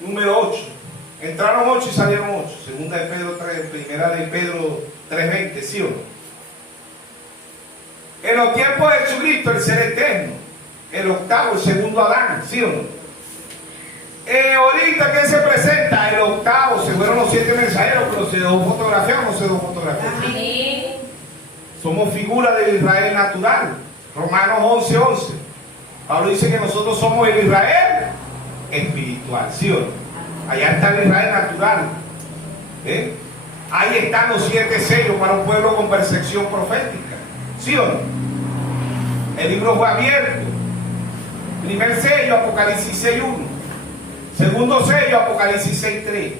número 8. Entraron 8 y salieron 8. Segunda de Pedro 3, primera de Pedro 3:20, ¿sí o no? En los tiempos de Jesucristo, el ser eterno, el octavo, el segundo Adán, ¿sí o no? Ahorita que se presenta el octavo, se fueron los 7 mensajeros, pero se dejó fotografía o no se dejó fotografía. Amén. Somos figuras del Israel natural. Romanos 11:11. Pablo dice que nosotros somos el Israel espiritual, ¿sí o no? Allá está el Israel natural. Ahí están los 7 sellos para un pueblo con percepción profética, ¿sí o no? El libro fue abierto. Primer sello, Apocalipsis 6:1. Segundo sello, Apocalipsis 6:3.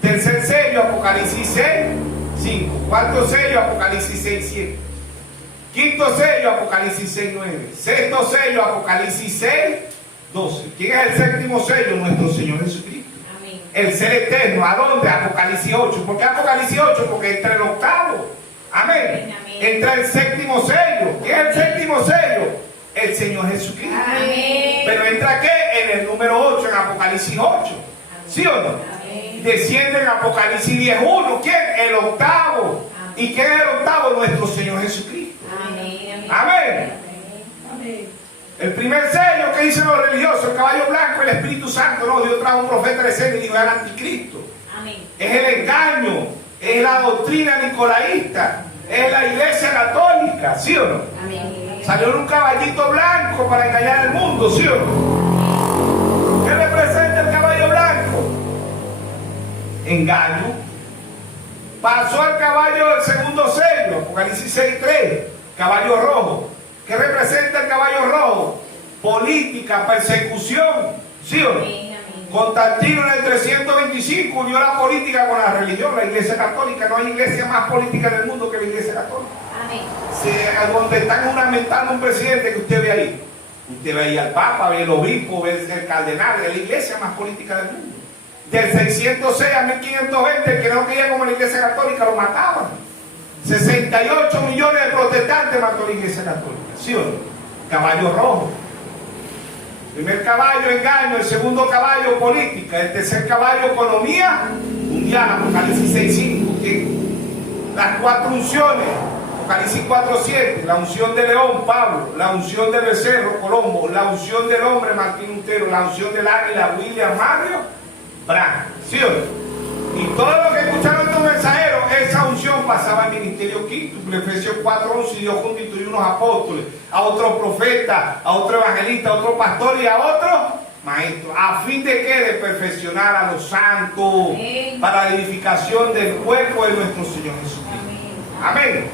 Tercer sello, Apocalipsis 6:5. Cuarto sello, Apocalipsis 6:7. Quinto sello, Apocalipsis 6:9. Sexto sello, Apocalipsis 6:12. ¿Quién es el séptimo sello? Nuestro Señor Jesucristo. Amén. El ser eterno. ¿A dónde? Apocalipsis 8. ¿Por qué Apocalipsis 8? Porque entra el octavo. Amén. Amén. Entra el séptimo sello. ¿Qué es el séptimo sello? El Señor Jesucristo. Amén. Pero entra ¿qué? En el número 8, en Apocalipsis 8. ¿Sí o no? Amén. Desciende en Apocalipsis 10:1. ¿Quién? El octavo. Amén. ¿Y quién es el octavo? Nuestro Señor Jesucristo. Amén. Amén. Amén. El primer sello que dicen los religiosos, el caballo blanco, el Espíritu Santo. No, Dios trajo un profeta de escena y dijo: es el anticristo. Amén. Es el engaño, es la doctrina nicolaísta, es la iglesia católica, ¿sí o no? Amén. Salió un caballito blanco para engañar al mundo, ¿sí o no? ¿Qué representa el caballo blanco? Engaño. Pasó al caballo del segundo sello, Apocalipsis 6:3, caballo rojo. ¿Qué representa el caballo rojo? Política, persecución, ¿sí o no? Amén. Constantino en el 325 unió la política con la religión, la iglesia católica. No hay iglesia más política del mundo que la iglesia católica. Amén. Donde están juramentando un presidente que usted ve ahí. Usted ve ahí al Papa, ve el obispo, ve el cardenal, es la iglesia más política del mundo. Del 606 a 1520, el que no quería como la iglesia católica lo mataban. 68 millones de protestantes mató la iglesia católica, ¿sí o no? Caballo rojo. Primer caballo, engaño. El segundo caballo, política. El tercer caballo, economía mundial. mundial, Apocalipsis 6:5, que las 4 unciones, Apocalipsis 4:7, la unción de León, Pablo, la unción del becerro, Colombo, la unción del hombre, Martín Lutero, la unción del águila, William Mario, Branham, ¿sí o no? Y todo lo que escucharon estos mensajeros, esa unción pasaba al ministerio quíntuple. Efesios 4:11, Dios constituyó unos apóstoles, a otros profetas, a otro evangelista, a otro pastor y a otro maestro, a fin de que de perfeccionar a los santos. Amén. Para la edificación del cuerpo de nuestro Señor Jesucristo. Amén. Amén.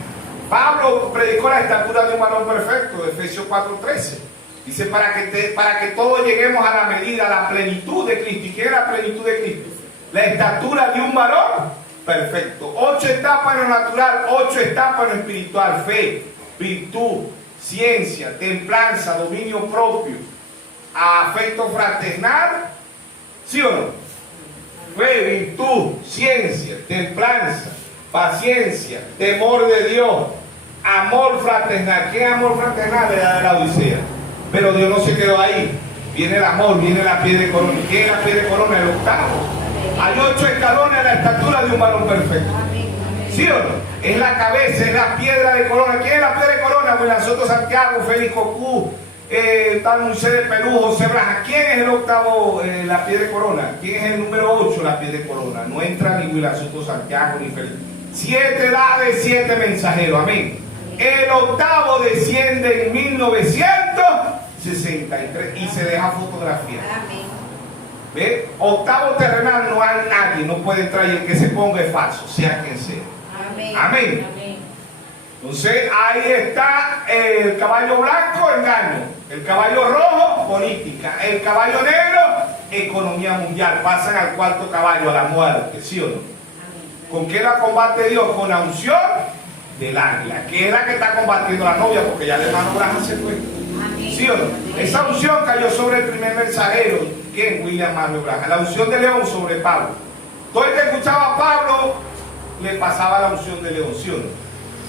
Pablo predicó la estatura de un varón perfecto, Efesios 4:13. Dice, para que todos lleguemos a la medida, a la plenitud de Cristo. ¿Y qué es la plenitud de Cristo? La estatura de un varón perfecto. 8 etapas en lo natural, 8 etapas en lo espiritual: fe, virtud, ciencia, templanza, dominio propio, afecto fraternal, ¿sí o no? Fe, virtud, ciencia, templanza, paciencia, temor de Dios, amor fraternal. ¿Qué es amor fraternal? Era de la Odisea. Pero Dios no se quedó ahí. Viene el amor, viene la piedra de corona. ¿Qué es la piedra de corona? El octavo. Hay 8 escalones a la estatura de un varón perfecto. ¿Sí o no? Es la cabeza, es la piedra de corona. ¿Quién es la piedra de corona? William Soto Santiago, Félix Cocú, tal Moisés de Perú, José Braja. ¿Quién es el octavo, la piedra de corona? ¿Quién es el número 8, la piedra de corona? No entra ni William Soto Santiago ni Félix. 7 edades, 7 mensajeros. Amén. El octavo desciende en 1963 y se deja fotografiar. Amén. ¿Ve? Octavo terrenal, no hay nadie, no puede entrar, y el que se ponga es falso, sea quien sea. Amén. Amén. Amén. Entonces ahí está el caballo blanco, engaño; el caballo rojo, política; el caballo negro, economía mundial. Pasan al cuarto caballo, a la muerte, ¿sí o no? Amén. ¿Con qué la combate Dios? Con la unción del águila, que es la que está combatiendo la novia, porque ya el hermano Branham se fue. Amén. ¿Sí o no? Esa unción cayó sobre el primer mensajero, que es William Mario Branham. La unción de León sobre Pablo. Todo el que escuchaba a Pablo le pasaba la unción de León, ¿sí o no?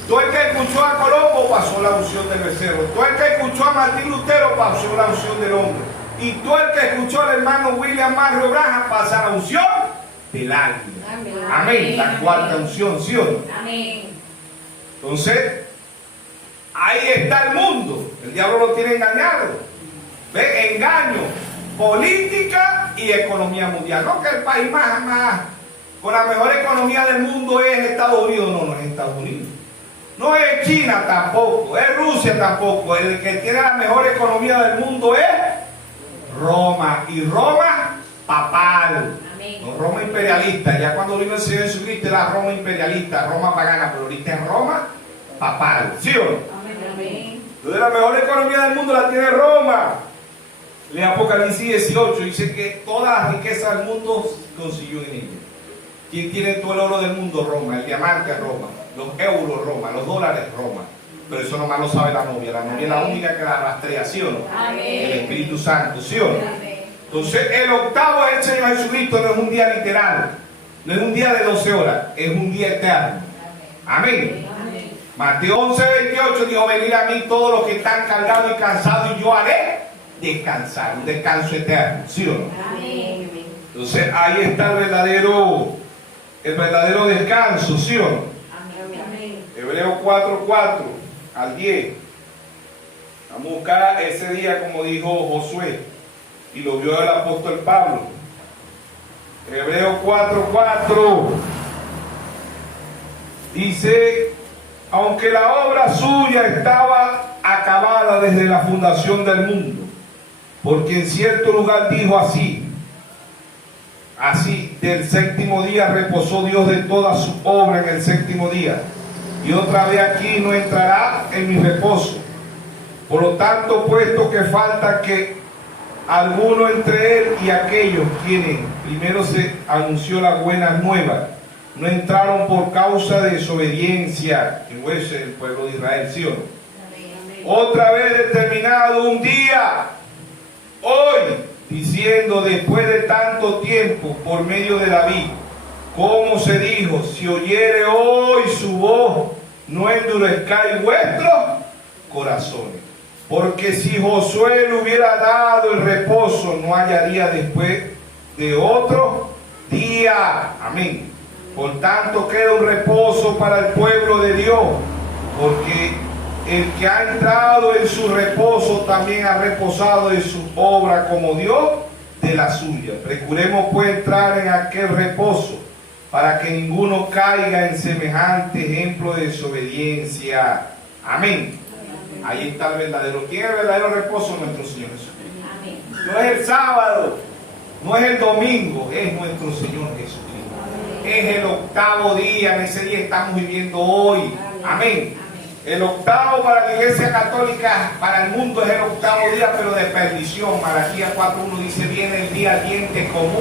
Todo el que escuchó a Colombo pasó la unción del becerro. Todo el que escuchó a Martín Lutero pasó la unción del hombre. Y todo el que escuchó al hermano William Mario Branham pasa la unción del águila. Amén. Amén. La cuarta unción, ¿sí o no? Amén. Entonces, ahí está el mundo. El diablo lo tiene engañado. ¿Ve? Engaño, política y economía mundial. No que el país más con la mejor economía del mundo es Estados Unidos. No es Estados Unidos. No es China tampoco, es Rusia tampoco. El que tiene la mejor economía del mundo es Roma. Y Roma papal. Amén. No Roma imperialista. Ya cuando vino el Señor Jesucristo era Roma imperialista, Roma pagana, pero ahorita es Roma papal. ¿Sí o no? Amén. Entonces la mejor economía del mundo la tiene Roma. En Apocalipsis 18 dice que toda la riqueza del mundo consiguió en ella. ¿Quién tiene todo el oro del mundo? Roma. El diamante, Roma. Los euros, Roma. Los dólares, Roma. Pero eso nomás lo sabe la novia. La novia es la única que la rastrea, ¿sí o no? Amén. El Espíritu Santo, ¿sí o no? Amén. Entonces el octavo es el Señor Jesucristo. No es un día literal, no es un día de 12 horas, es un día eterno. Amén. Amén. Mateo 11:28 dijo: venid a mí todos los que están cargados y cansados, y yo haré descansar. Un descanso eterno, ¿sí o no? Amén. Entonces ahí está el verdadero descanso, ¿sí o no? Amén. Hebreos 4:4 al 10. Vamos a buscar ese día, como dijo Josué, y lo vio el apóstol Pablo. Hebreos 4:4 dice: aunque la obra suya estaba acabada desde la fundación del mundo, porque en cierto lugar dijo así, del séptimo día reposó Dios de toda su obra en el séptimo día, y otra vez aquí no entrará en mi reposo. Por lo tanto, puesto que falta que alguno entre él y aquellos quienes primero se anunció las buenas nuevas no entraron por causa de desobediencia, que fue el pueblo de Israel, ¿sí o no? Otra vez determinado un día, hoy, diciendo después de tanto tiempo por medio de David, como se dijo: si oyere hoy su voz, no endurezcáis vuestros corazones. Porque si Josué le hubiera dado el reposo, no hallaría después de otro día. Amén. Por tanto, queda un reposo para el pueblo de Dios, porque el que ha entrado en su reposo también ha reposado de su obra como Dios de la suya. Procuremos pues entrar en aquel reposo, para que ninguno caiga en semejante ejemplo de desobediencia. Amén. Ahí está el verdadero. ¿Quién es el verdadero reposo? Nuestro Señor Jesucristo. Amén. No es el sábado, no es el domingo, es nuestro Señor Jesucristo. Es el octavo día, en ese día estamos viviendo hoy. Amén. El octavo para la Iglesia Católica, para el mundo es el octavo día, pero de perdición. Malaquías 4:1 dice: viene el día ardiente como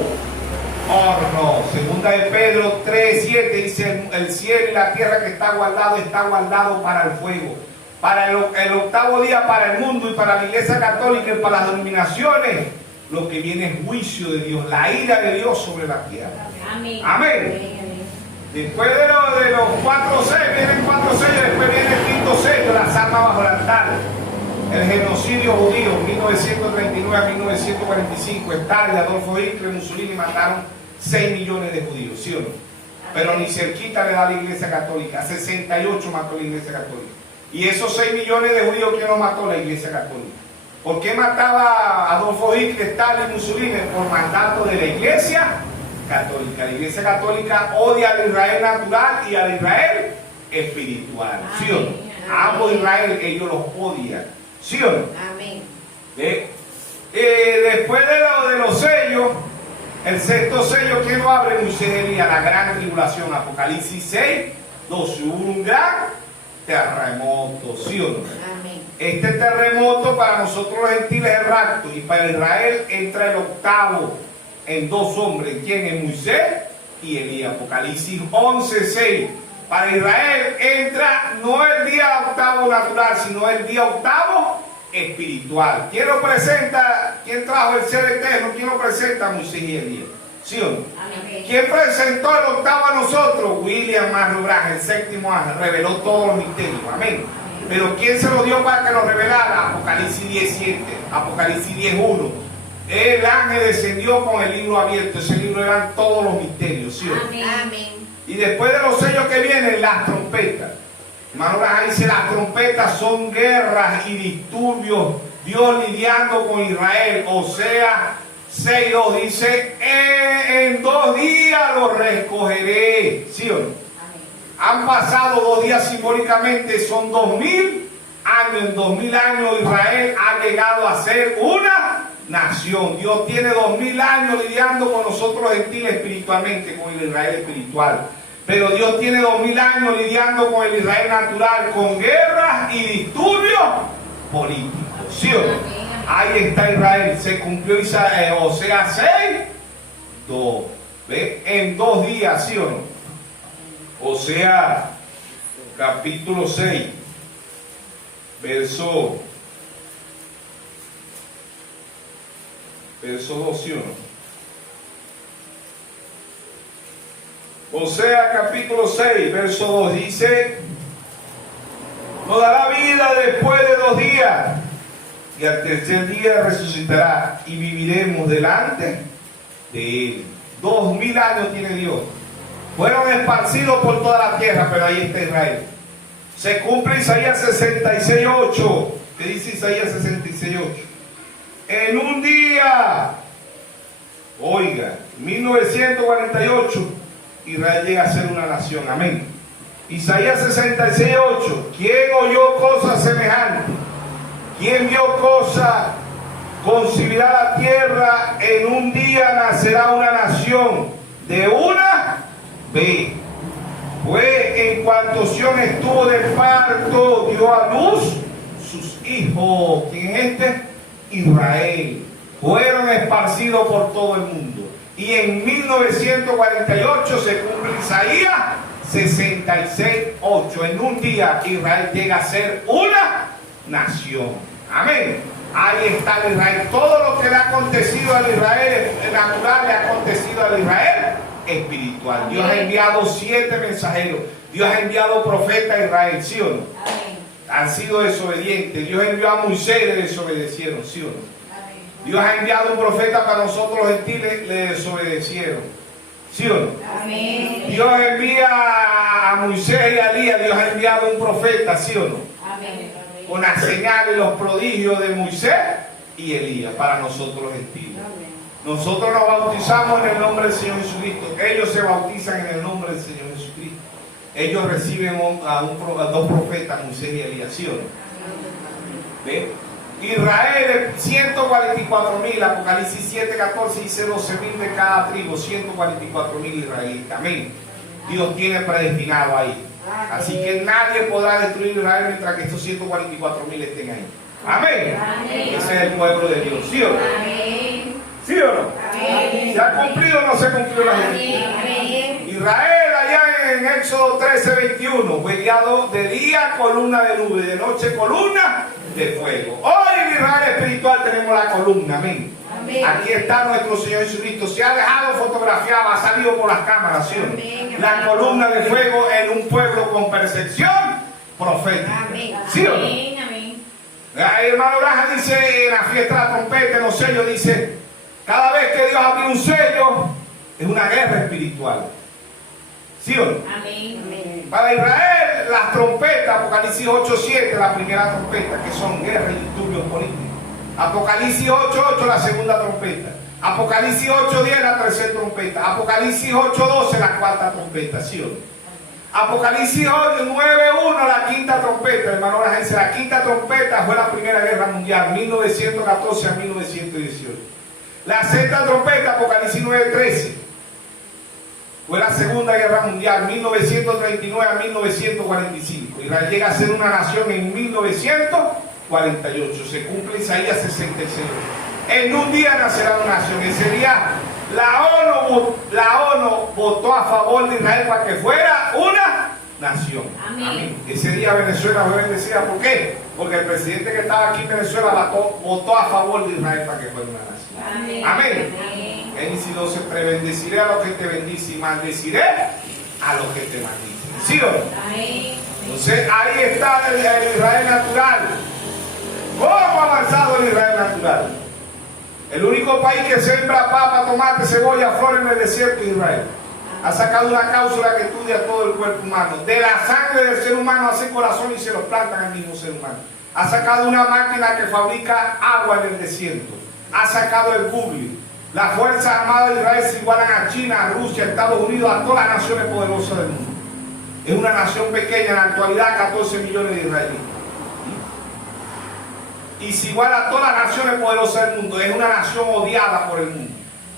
horno. Segunda de Pedro 3:7 dice: el cielo y la tierra que está guardado para el fuego. Para el octavo día para el mundo y para la Iglesia Católica y para las denominaciones, lo que viene es juicio de Dios, la ira de Dios sobre la tierra. Amén. Amén. Después de los 4 sellos, vienen 4 sellos, después viene el quinto sello, las armas bajo el altar. El genocidio judío, 1939 a 1945, Stalin, Adolfo Hitler, Mussolini mataron 6 millones de judíos, ¿sí o no? Pero ni cerquita le da a la Iglesia Católica, 68 mató la Iglesia Católica. Y esos 6 millones de judíos, ¿quién los mató? La Iglesia Católica. ¿Por qué mataba Adolfo Hitler, Stalin, Mussolini? Por mandato de la Iglesia Católica. La Iglesia Católica odia al Israel natural y al Israel espiritual, ¿sí o no? Ambos Israel, ellos los odian, ¿sí o no? Amén. Después de los sellos, el sexto sello, ¿quién lo abre? Moisés Elías, la gran tribulación, Apocalipsis 6:12, hubo un gran terremoto, ¿sí o no? Amén. Este terremoto para nosotros los gentiles es el rapto, y para Israel entra el octavo en 2 hombres. ¿Quién es? Moisés y Elías. Apocalipsis 11:6. Para Israel entra no el día octavo natural, sino el día octavo espiritual. ¿Quién lo presenta? ¿Quién trajo el ser eterno? ¿Quién lo presenta? Moisés y Elías. ¿Sí o no? Amén. ¿Quién presentó el octavo a nosotros? William Marlowe Branham, el séptimo ángel, reveló todos los misterios. Amén. Pero ¿quién se lo dio para que lo revelara? Apocalipsis 10:7, Apocalipsis 10:1. El ángel descendió con el libro abierto. Ese libro eran todos los misterios, ¿sí o no? Amén. Y después de los sellos que vienen, las trompetas. Hermano Branham dice: las trompetas son guerras y disturbios, Dios lidiando con Israel. O sea, 6:2 dice: en 2 días lo recogeré, ¿sí o no? Han pasado 2 días simbólicamente, son 2000 años. En 2000 años Israel ha llegado a ser una nación. Dios tiene 2000 años lidiando con nosotros los gentiles espiritualmente, con el Israel espiritual. Pero Dios tiene 2000 años lidiando con el Israel natural, con guerras y disturbios políticos, ¿sí o no? Ahí está Israel, se cumplió Oseas 6:2. ¿Ve? En 2 días, ¿sí o no? Oseas capítulo 6, verso 2, ¿sí o no? Oseas capítulo 6, verso 2 dice: nos dará vida después de 2 días, y al tercer día resucitará, y viviremos delante de él. 2000 años tiene Dios. Fueron esparcidos por toda la tierra, pero ahí está Israel. Se cumple Isaías 66:8. ¿Qué dice Isaías 66:8? En un día, oiga, 1948, Israel llega a ser una nación. Amén. Isaías 66:8. ¿Quién oyó cosas semejantes? ¿Quién vio cosas? Concebirá la tierra, en un día nacerá una nación, de una vez. Pues en cuanto Sión estuvo de parto, dio a luz sus hijos. ¿Quién es este? Israel. Fueron esparcidos por todo el mundo. Y en 1948 se cumple Isaías 66:8. En un día Israel llega a ser una nación. Amén. Ahí está el Israel. Todo lo que le ha acontecido al Israel natural le ha acontecido al Israel espiritual. Dios ha enviado 7 mensajeros. Dios ha enviado profetas a Israel, ¿sí o no? Amén. Han sido desobedientes. Dios envió a Moisés y le desobedecieron, ¿sí o no? Dios ha enviado un profeta para nosotros los gentiles, le desobedecieron. ¿Sí o no? Amén. Dios envía a Moisés y a Elías, Dios ha enviado un profeta, ¿sí o no? Amén. Con las señales y los prodigios de Moisés y Elías para nosotros los gentiles. Nosotros nos bautizamos en el nombre del Señor Jesucristo. Ellos se bautizan en el nombre del Señor Jesucristo. Ellos reciben a dos profetas, Moisés y Elías, ¿sí o no? ¿Ve? Israel, 144.000, Apocalipsis 7:14 dice 12.000 de cada tribu, 144.000 israelitas. Amén. Dios tiene predestinado ahí. Así que nadie podrá destruir Israel mientras que estos 144.000 estén ahí. Amén. Amén. Ese es el pueblo de Dios, ¿sí o no? Amén. ¿Sí o no? Amén. ¿Se ha cumplido o no se ha cumplido la gente? Amén. Israel allá en Éxodo 13:21 fue guiado de día columna de nube, de noche columna de fuego. Hoy en Israel espiritual tenemos la columna, amén. Amén. Aquí está nuestro Señor Jesucristo, se ha dejado fotografiar, ha salido por las cámaras, ¿sí o no? Amén. La columna de fuego en un pueblo con percepción profética. Amén. ¿Sí o no? Amén. Amén. El hermano Braja dice en la fiesta de la trompeta, en los sellos, dice, cada vez que Dios abre un sello, es una guerra espiritual. ¿Sí o no? Amén. Para Israel, las trompetas, Apocalipsis 8:7, la primera trompeta, que son guerras y disturbios políticos. Apocalipsis 8:8, la segunda trompeta. Apocalipsis 8:10, la tercera trompeta. Apocalipsis 8:12, la cuarta trompeta. ¿Sí o no? Apocalipsis 9:1, la quinta trompeta. Hermano, la agencia, la quinta trompeta fue la Primera Guerra Mundial, 1914 a 1918. La sexta trompeta, Apocalipsis 9:13. Fue la Segunda Guerra Mundial, 1939 a 1945. Israel llega a ser una nación en 1948. Se cumple Isaías 66. En un día nacerá una nación. Ese día la ONU votó a favor de Israel para que fuera una nación. Amén. Ese día Venezuela fue bendecida. ¿Por qué? Porque el presidente que estaba aquí en Venezuela votó a favor de Israel para que fuera una nación. Amén. Amén. Amén. Él dice, no se bendeciré a los que te bendice y maldeciré a los que te maldicen. ¿Sí o no? Amén. Entonces ahí está el Israel natural. ¿Cómo ha avanzado el Israel natural? El único país que siembra papa, tomate, cebolla, flores en el desierto es Israel. Ha sacado una cápsula que estudia todo el cuerpo humano. De la sangre del ser humano hacen corazón y se lo plantan al mismo ser humano. Ha sacado una máquina que fabrica agua en el desierto. Ha sacado el Google. Las Fuerzas Armadas de Israel se igualan a China, a Rusia, a Estados Unidos, a todas las naciones poderosas del mundo. Es una nación pequeña, en la actualidad 14 millones de israelíes. Y se iguala a todas las naciones poderosas del mundo. Es una nación odiada por el mundo.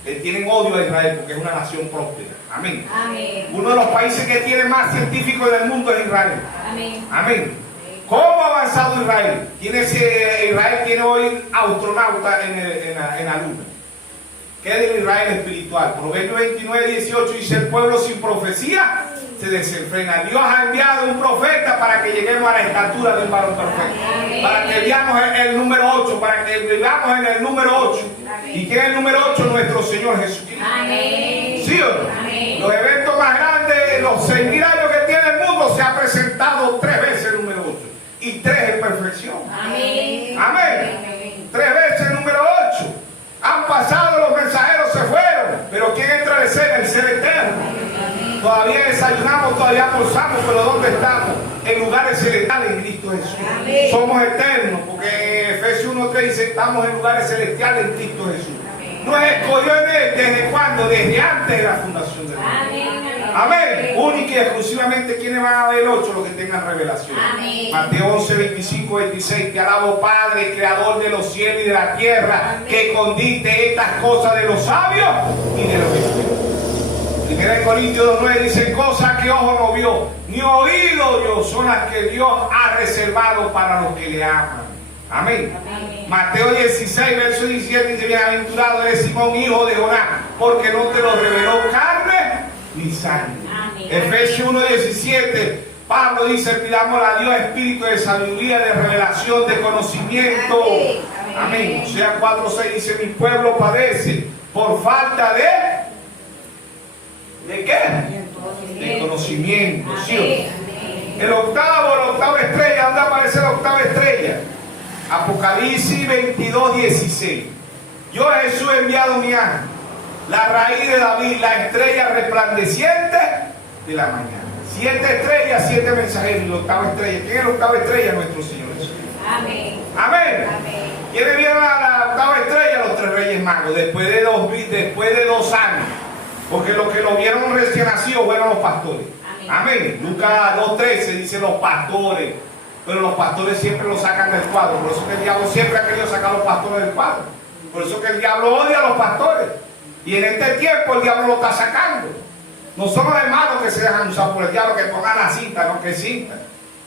Le tienen odio a Israel porque es una nación próspera. Amén. Amén. Uno de los países que tiene más científicos del mundo es Israel. Amén. Amén. ¿Cómo ha avanzado Israel? Israel tiene hoy astronautas en la luna. ¿Qué es el Israel espiritual? Proverbios 29:18 dice, el pueblo sin profecía se desenfrena. Dios ha enviado un profeta para que lleguemos a la estatura de un varón perfecto. Para que veamos el número 8, para que vivamos en el número 8. ¿Y quién es el número 8? Nuestro Señor Jesucristo. Amén. ¿Sí o no? Amén. Los eventos más grandes, los 6.000 años que tiene el mundo, se ha presentado 3 veces el número 8. Y 3 en perfección. Amén. Amén. 3 veces el número 8. Han pasado, los mensajeros se fueron, pero ¿quién entra en escena? El ser eterno. Todavía desayunamos, todavía almorzamos, pero ¿dónde estamos? En lugares celestiales en Cristo Jesús. Amén. Somos eternos, porque en Efesios 1:3 dice, estamos en lugares celestiales en Cristo Jesús. Nos escogió en Él, ¿desde cuándo? Desde antes de la fundación del mundo. Amén. Amén. Única y exclusivamente quienes van a ver el 8, los que tengan revelación. Amén. Mateo 11:25-26. Te alabo, Padre, creador de los cielos y de la tierra, que condiste estas cosas de los sabios y de los espíritus. 1 Corintios 2:9 dice, cosas que ojo no vio, ni oído oyó, son las que Dios ha reservado para los que le aman. Amén. Amén. Mateo 16:17 dice, bienaventurado eres Simón, hijo de Jonás, porque no te lo reveló carne ni sangre. Amén. Efesios 1:17, Pablo dice, pidamos a Dios espíritu de sabiduría, de revelación, de conocimiento. Amén. Amén. O sea, 4:6 dice, mi pueblo padece por falta ¿de qué? De conocimiento. ¿Sí? Amén. La octava estrella, ¿dónde aparece la octava estrella? Apocalipsis 22:16. Yo Jesús he enviado mi ángel La raíz de David, la estrella resplandeciente de la mañana. 7 estrellas, 7 mensajeros. Y la octava estrella. ¿Quién es la octava estrella? Nuestro Señor Jesús. Amén. Amén. Amén. ¿Quiénes vieron a la octava estrella? Los 3 reyes magos. Después de 2 años. Porque los que lo vieron recién nacidos fueron los pastores. Amén. Lucas 2:13 dice los pastores. Pero los pastores siempre los sacan del cuadro. Por eso que el diablo siempre ha querido sacar a los pastores del cuadro. Por eso que el diablo odia a los pastores. Y en este tiempo el diablo lo está sacando. No son los hermanos que se dejan usar por el diablo, que pongan la cinta, no que cinta.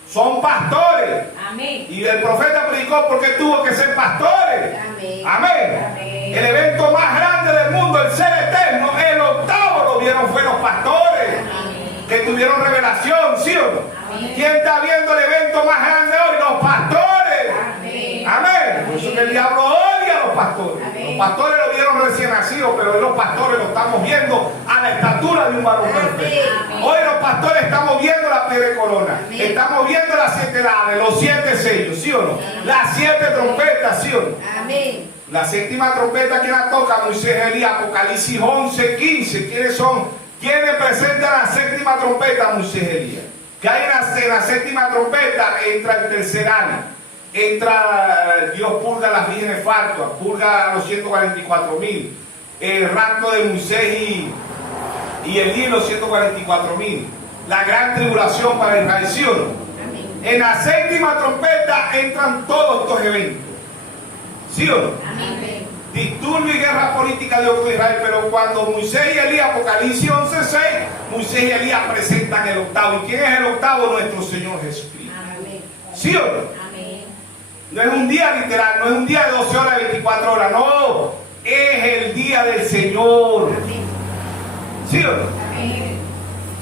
Son pastores. Amén. Y el profeta predicó porque tuvo que ser pastores. Amén. Amén. Amén. El evento más grande del mundo, el ser eterno, el octavo lo vieron fue los pastores. Amén. Que tuvieron revelación, ¿sí o no? Amén. ¿Quién está viendo el evento más grande hoy? Los pastores. Amén. Amén. Por eso que el diablo odia a los pastores. Amén. Los pastores lo vieron recién nacido, pero hoy los pastores lo estamos viendo a la estatura de un varón perfecto. Amén. Hoy los pastores estamos viendo la piedra de corona. Amén. Estamos viendo las 7 edades, los 7 sellos, ¿sí o no? Las 7 trompetas, ¿sí o no? Amén. La séptima trompeta, ¿quién la toca? Moisés, Elías, Apocalipsis 11:15. ¿Quiénes son? ¿Quiénes presentan la séptima trompeta? Moisés, Elías. Que hay en la séptima trompeta, entra el tercer año. Entra, Dios purga a las vírgenes fatuas, purga a los 144.000. El rapto de Moisés y Elías, los 144.000. La gran tribulación para Israel, ¿sí o no? Amén. En la séptima trompeta entran todos estos eventos. ¿Sí o no? Amén. Disturbio y guerra política Dios con Israel, pero cuando Moisés y Elías, Apocalipsis 11:6, Moisés y Elías presentan el octavo. ¿Y quién es el octavo? Nuestro Señor Jesucristo. Amén. ¿Sí o no? Amén. No es un día literal, no es un día de 12 horas, 24 horas, no. Es el día del Señor. Amén. ¿Sí o no? Amén.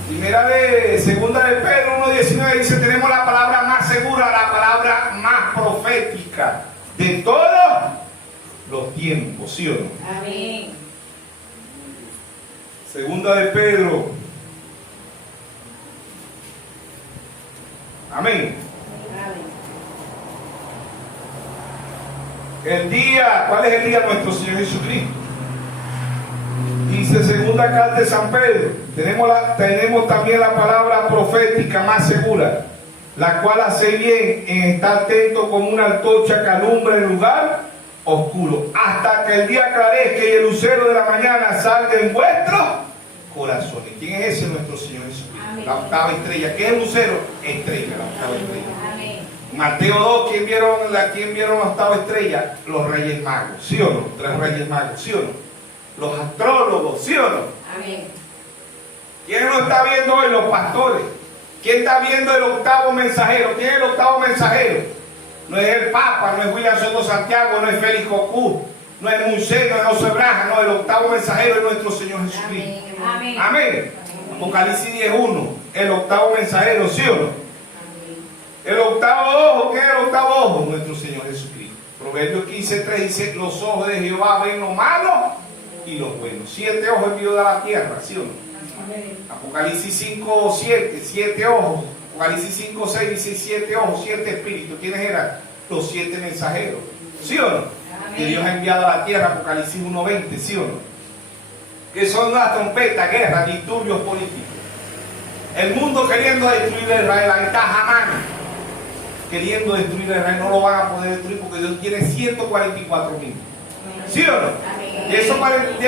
Primera de segunda de Pedro 1:19 dice, tenemos la palabra más segura, la palabra más profética de todos los tiempos, ¿sí o no? Amén. Segunda de Pedro. Amén. El día, ¿cuál es el día de nuestro Señor Jesucristo? Dice segunda carta de San Pedro. Tenemos también la palabra profética más segura, la cual hace bien en estar atento como una antorcha que alumbra el lugar oscuro, hasta que el día aclarezca y el lucero de la mañana salga en vuestros corazones. ¿Quién es ese? Nuestro Señor Jesucristo. Amén. La octava estrella. ¿Qué es el lucero? Estrella, la octava estrella. Amén. Mateo 2, ¿quién vieron la octava estrella? Los reyes magos, ¿sí o no? 3 reyes magos, ¿sí o no? Los astrólogos, ¿sí o no? Amén. ¿Quién lo está viendo hoy? Los pastores. ¿Quién está viendo el octavo mensajero? ¿Quién es el octavo mensajero? No es el Papa, no es William Soto Santiago, no es Félix Cocú, no es Moisés, no es José Braja, no, el octavo mensajero es nuestro Señor Jesucristo. Amén. Amén. Apocalipsis 10:1, el octavo mensajero, ¿sí o no? El octavo ojo, ¿qué es el octavo ojo? Nuestro Señor Jesucristo. Proverbios 15:3 dice, los ojos de Jehová ven lo malo y lo bueno. 7 ojos envió de la tierra, ¿sí o no? Amén. Apocalipsis 5:7, 7 ojos. Apocalipsis 5:6 dice 7 ojos, 7 espíritus. ¿Quiénes eran? Los 7 mensajeros, ¿sí o no? Amén. Que Dios ha enviado a la tierra, Apocalipsis 1:20, ¿sí o no? Que son las trompetas, guerras, disturbios políticos. El mundo queriendo destruir a Israel, ahí está Hamán queriendo destruir a Israel, no lo van a poder destruir porque Dios tiene 144.000. ¿Sí o no? Amén. De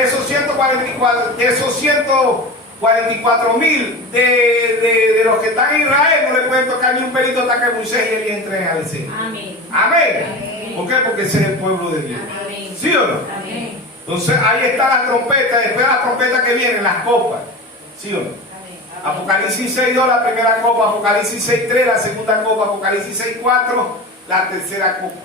esos 144.000 de los que están en Israel, no le pueden tocar ni un pelito hasta que Moisés y Elías entren al cielo. Amén. Amén. Amén. ¿Por qué? Porque ese es el pueblo de Dios. Amén. ¿Sí o no? Amén. Entonces ahí está la trompeta, después de la trompeta que vienen, las copas. ¿Sí o no? Amén. Apocalipsis 6:2 la primera copa, Apocalipsis 6:3 la segunda copa, Apocalipsis 6:4 la tercera copa,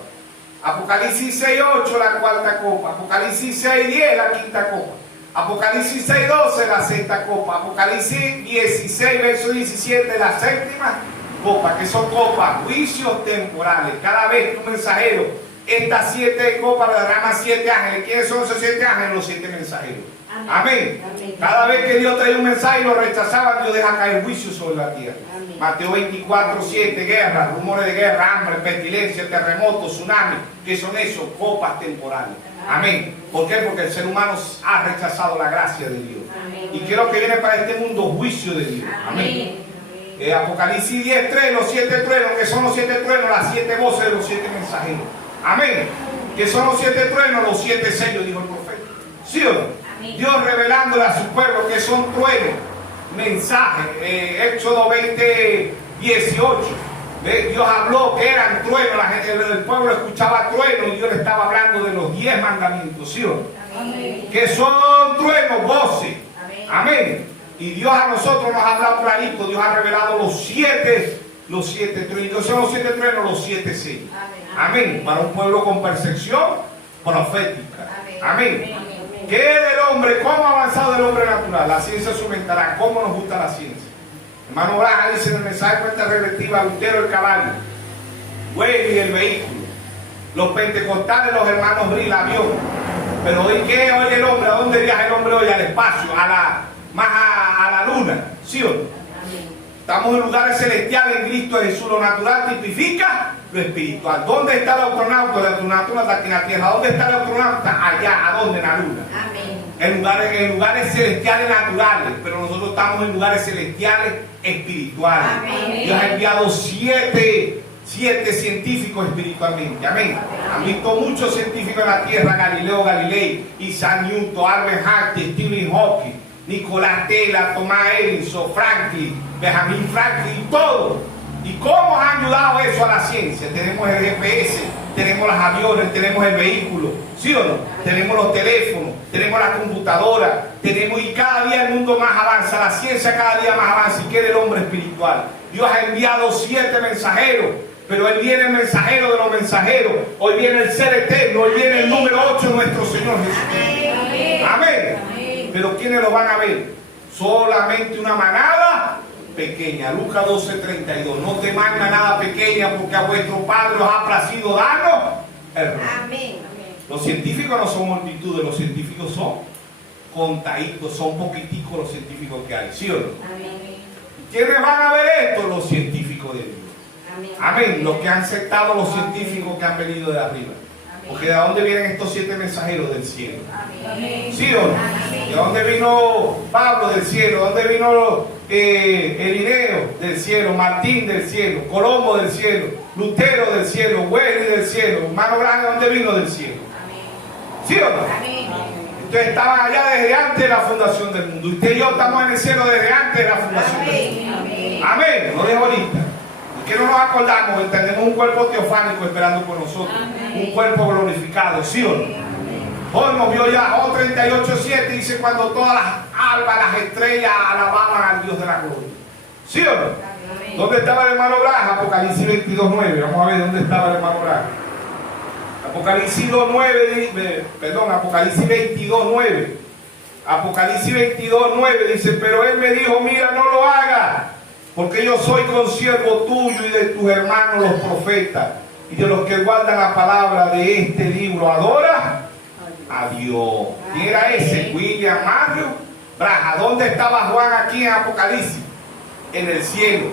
Apocalipsis 6:8 la cuarta copa, Apocalipsis 6:10 la quinta copa, Apocalipsis 6:12 la sexta copa, Apocalipsis 16 verso 17 la séptima copa, que son copas, juicios temporales. Cada vez que un mensajero, estas 7 copas le darán a 7 ángeles. ¿Quiénes son esos 7 ángeles? Los 7 mensajeros. Amén. Amén. Cada vez que Dios trae un mensaje y lo rechazaban, Dios deja caer juicio sobre la tierra. Amén. Mateo 24:7, guerra, rumores de guerra, hambre, pestilencia, terremotos, tsunami. ¿Qué son esos? Copas temporales. Amén. ¿Por qué? Porque el ser humano ha rechazado la gracia de Dios. Amén. Y que lo que viene para este mundo, juicio de Dios. Amén. Apocalipsis 10:3, los 7 truenos, que son los 7 truenos, las 7 voces de los 7 mensajeros. Amén. Que son los 7 truenos, los 7 sellos, dijo el profeta. ¿Sí o no? Amén. Dios revelándole a su pueblo que son truenos, mensajes. Éxodo 20:18. Dios habló que eran truenos, la gente del pueblo escuchaba truenos y Dios le estaba hablando de los 10 mandamientos. ¿Sí o no? Amén. Que son truenos, voces. Amén. Amén. Y Dios a nosotros nos ha hablado clarito. Dios ha revelado los 7 truenos. Son los 7 truenos, los 7 sellos. Amén. Para un pueblo con percepción profética. Amén. ¿Qué del hombre? ¿Cómo ha avanzado el hombre natural? La ciencia sustentará. ¿Cómo nos gusta la ciencia? Hermano Braja dice en el mensaje cuenta relativa: Lutero el caballo, Wesley el vehículo, los pentecostales, los hermanos Bri, el avión. Pero hoy, ¿qué hoy el hombre? ¿A dónde viaja el hombre hoy? Al espacio, más a la luna. ¿Sí o no? Estamos en lugares celestiales en Cristo Jesús. Lo natural tipifica lo espiritual. ¿Dónde está el astronauta? El astronauta está aquí en la tierra. ¿Dónde está el astronauta? Allá. ¿A dónde? En la luna. En lugares celestiales naturales, pero nosotros estamos en lugares celestiales espirituales. Amén. Dios ha enviado 7 científicos espiritualmente. Amén. Han visto muchos científicos en la tierra: Galileo Galilei, Isaac Newton, Albert Einstein, Stephen Hawking, Nikola Tesla, Thomas Edison, Franklin, Benjamin Franklin, y todo. ¿Y cómo ha ayudado eso a la ciencia? Tenemos el GPS, tenemos los aviones, tenemos el vehículo, ¿sí o no? Tenemos los teléfonos, tenemos la computadora, y cada día el mundo más avanza, la ciencia cada día más avanza, y quiere el hombre espiritual. Dios ha enviado 7 mensajeros, pero Él viene el mensajero de los mensajeros. Hoy viene el ser eterno, hoy viene el número 8, nuestro Señor Jesucristo. Amén. Pero ¿quiénes lo van a ver? Solamente una manada pequeña. Lucas 12:32. No temáis manada pequeña, porque a vuestro Padre os ha placido darnos el reino. Amén. Los científicos no son multitudes, los científicos son contaditos, son poquiticos los científicos que hay. ¿Sí o no? ¿Quiénes van a ver esto? Los científicos de Dios. Amén. Los que han aceptado, los científicos que han venido de arriba. Porque ¿de dónde vienen estos 7 mensajeros? Del cielo. ¿Sí o no? ¿De dónde vino Pablo? Del cielo. ¿De dónde vino Irineo? Del cielo. Martín del cielo. Colombo del cielo. Lutero del cielo. Wesley del cielo. Hermano Braga, ¿de dónde vino? Del cielo. ¿Sí o no? Ustedes estaban allá desde antes de la fundación del mundo. Usted y yo estamos en el cielo desde antes de la fundación del mundo. Amén. No dejo ahorita. Que no nos acordamos, entendemos un cuerpo teofánico esperando por nosotros. Amén. Un cuerpo glorificado, ¿sí o no? Hoy nos vio ya, Job 38:7 dice: cuando todas las albas, las estrellas alababan al Dios de la gloria. ¿Sí o no? Amén. ¿Dónde estaba el hermano Braga? Apocalipsis 22:9. Vamos a ver dónde estaba el hermano Braga. Apocalipsis 22:9. Apocalipsis 22:9 dice: pero él me dijo, mira, no lo hagas, porque yo soy consiervo tuyo y de tus hermanos los profetas y de los que guardan la palabra de este libro. Adora a Dios. ¿Quién era ese? William Mario Braga. ¿Dónde estaba Juan aquí en Apocalipsis? En el cielo.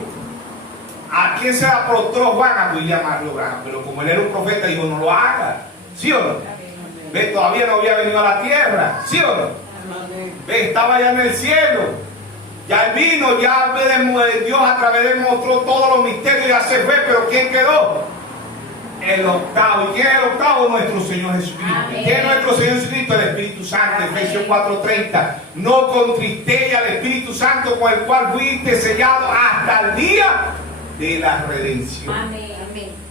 ¿A quién se la prostró Juan? A William Mario Braga. Pero como él era un profeta, dijo: no lo haga. ¿Sí o no? ¿Ve? Todavía no había venido a la tierra. ¿Sí o no? ¿Ve? Estaba ya en el cielo. Ya él vino, ya Dios a través de él mostró todos los misterios, ya se fue, pero ¿quién quedó? El octavo. ¿Y quién es el octavo? Nuestro Señor Jesucristo. Amén. ¿Quién es nuestro Señor Jesucristo? El Espíritu Santo. Efesios 4:30. No contristéis al Espíritu Santo, con el cual fuiste sellado hasta el día de la redención. Amén.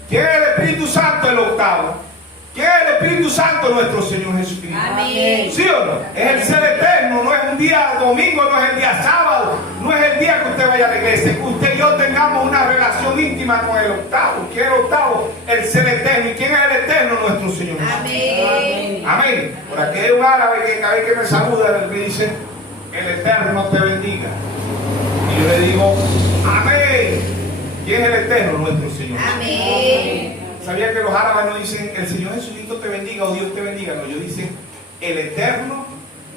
¿Quién es el Espíritu Santo? El octavo. ¿Quién es el Espíritu Santo? Nuestro Señor Jesucristo. Amén. ¿Sí o no? Es el ser eterno, no es un día domingo, no es el día sábado, no es el día que usted vaya a la iglesia. Que usted y yo tengamos una relación íntima con el octavo. ¿Quién es el octavo? El ser eterno. ¿Y quién es el eterno? Nuestro Señor Jesucristo. Amén. Amén. Por aquí hay un árabe que cada vez que me saluda me dice: el eterno te bendiga. Y yo le digo: amén. ¿Quién es el eterno? Nuestro Señor. Amén. ¿Sabía que los árabes no dicen el Señor Jesucristo te bendiga o Dios te bendiga? No, ellos dicen el eterno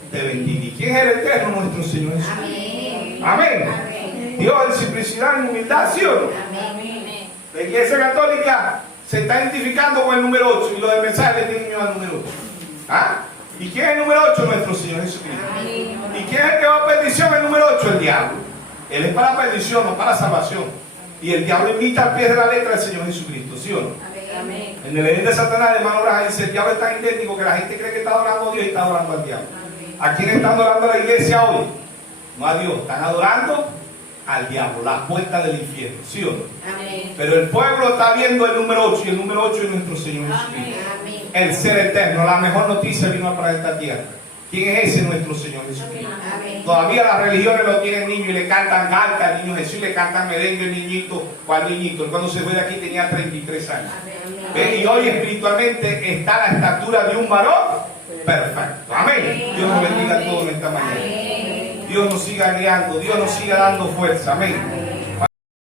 te bendiga. ¿Y quién es el eterno? Nuestro Señor Jesucristo. Amén. Amén. Dios en simplicidad, en humildad, ¿sí o no? Amén. La Iglesia Católica se está identificando con el número 8 y los del mensaje le tienen miedo al número 8. ¿Ah? ¿Y quién es el número 8? Nuestro Señor Jesucristo. Amén. ¿Y quién es el que va a perdición? El número 8, el diablo. Él es para perdición, no para salvación. Y el diablo imita al pie de la letra del Señor Jesucristo, ¿sí o no? Amén. En el Edén de Satanás, el hermano Braja dice, el diablo es tan idéntico que la gente cree que está adorando a Dios y está adorando al diablo. ¿A quién están adorando a la iglesia hoy? No a Dios, están adorando al diablo, la puerta del infierno, ¿sí o no? Amén. Pero el pueblo está viendo el número 8 y el número 8 es nuestro Señor Jesucristo. Amén. El ser eterno, la mejor noticia vino para esta tierra. ¿Quién es ese? Nuestro Señor Jesucristo. Amén. Todavía las religiones lo tienen niño y le cantan carta al niño Jesús y le cantan merengue al niñito o al niñito. Él cuando se fue de aquí tenía 33 años. ¿Ven? Y hoy espiritualmente está a la estatura de un varón perfecto. Amén. Dios nos bendiga a todos en esta mañana. Dios nos siga guiando, Dios nos siga dando fuerza. Amén.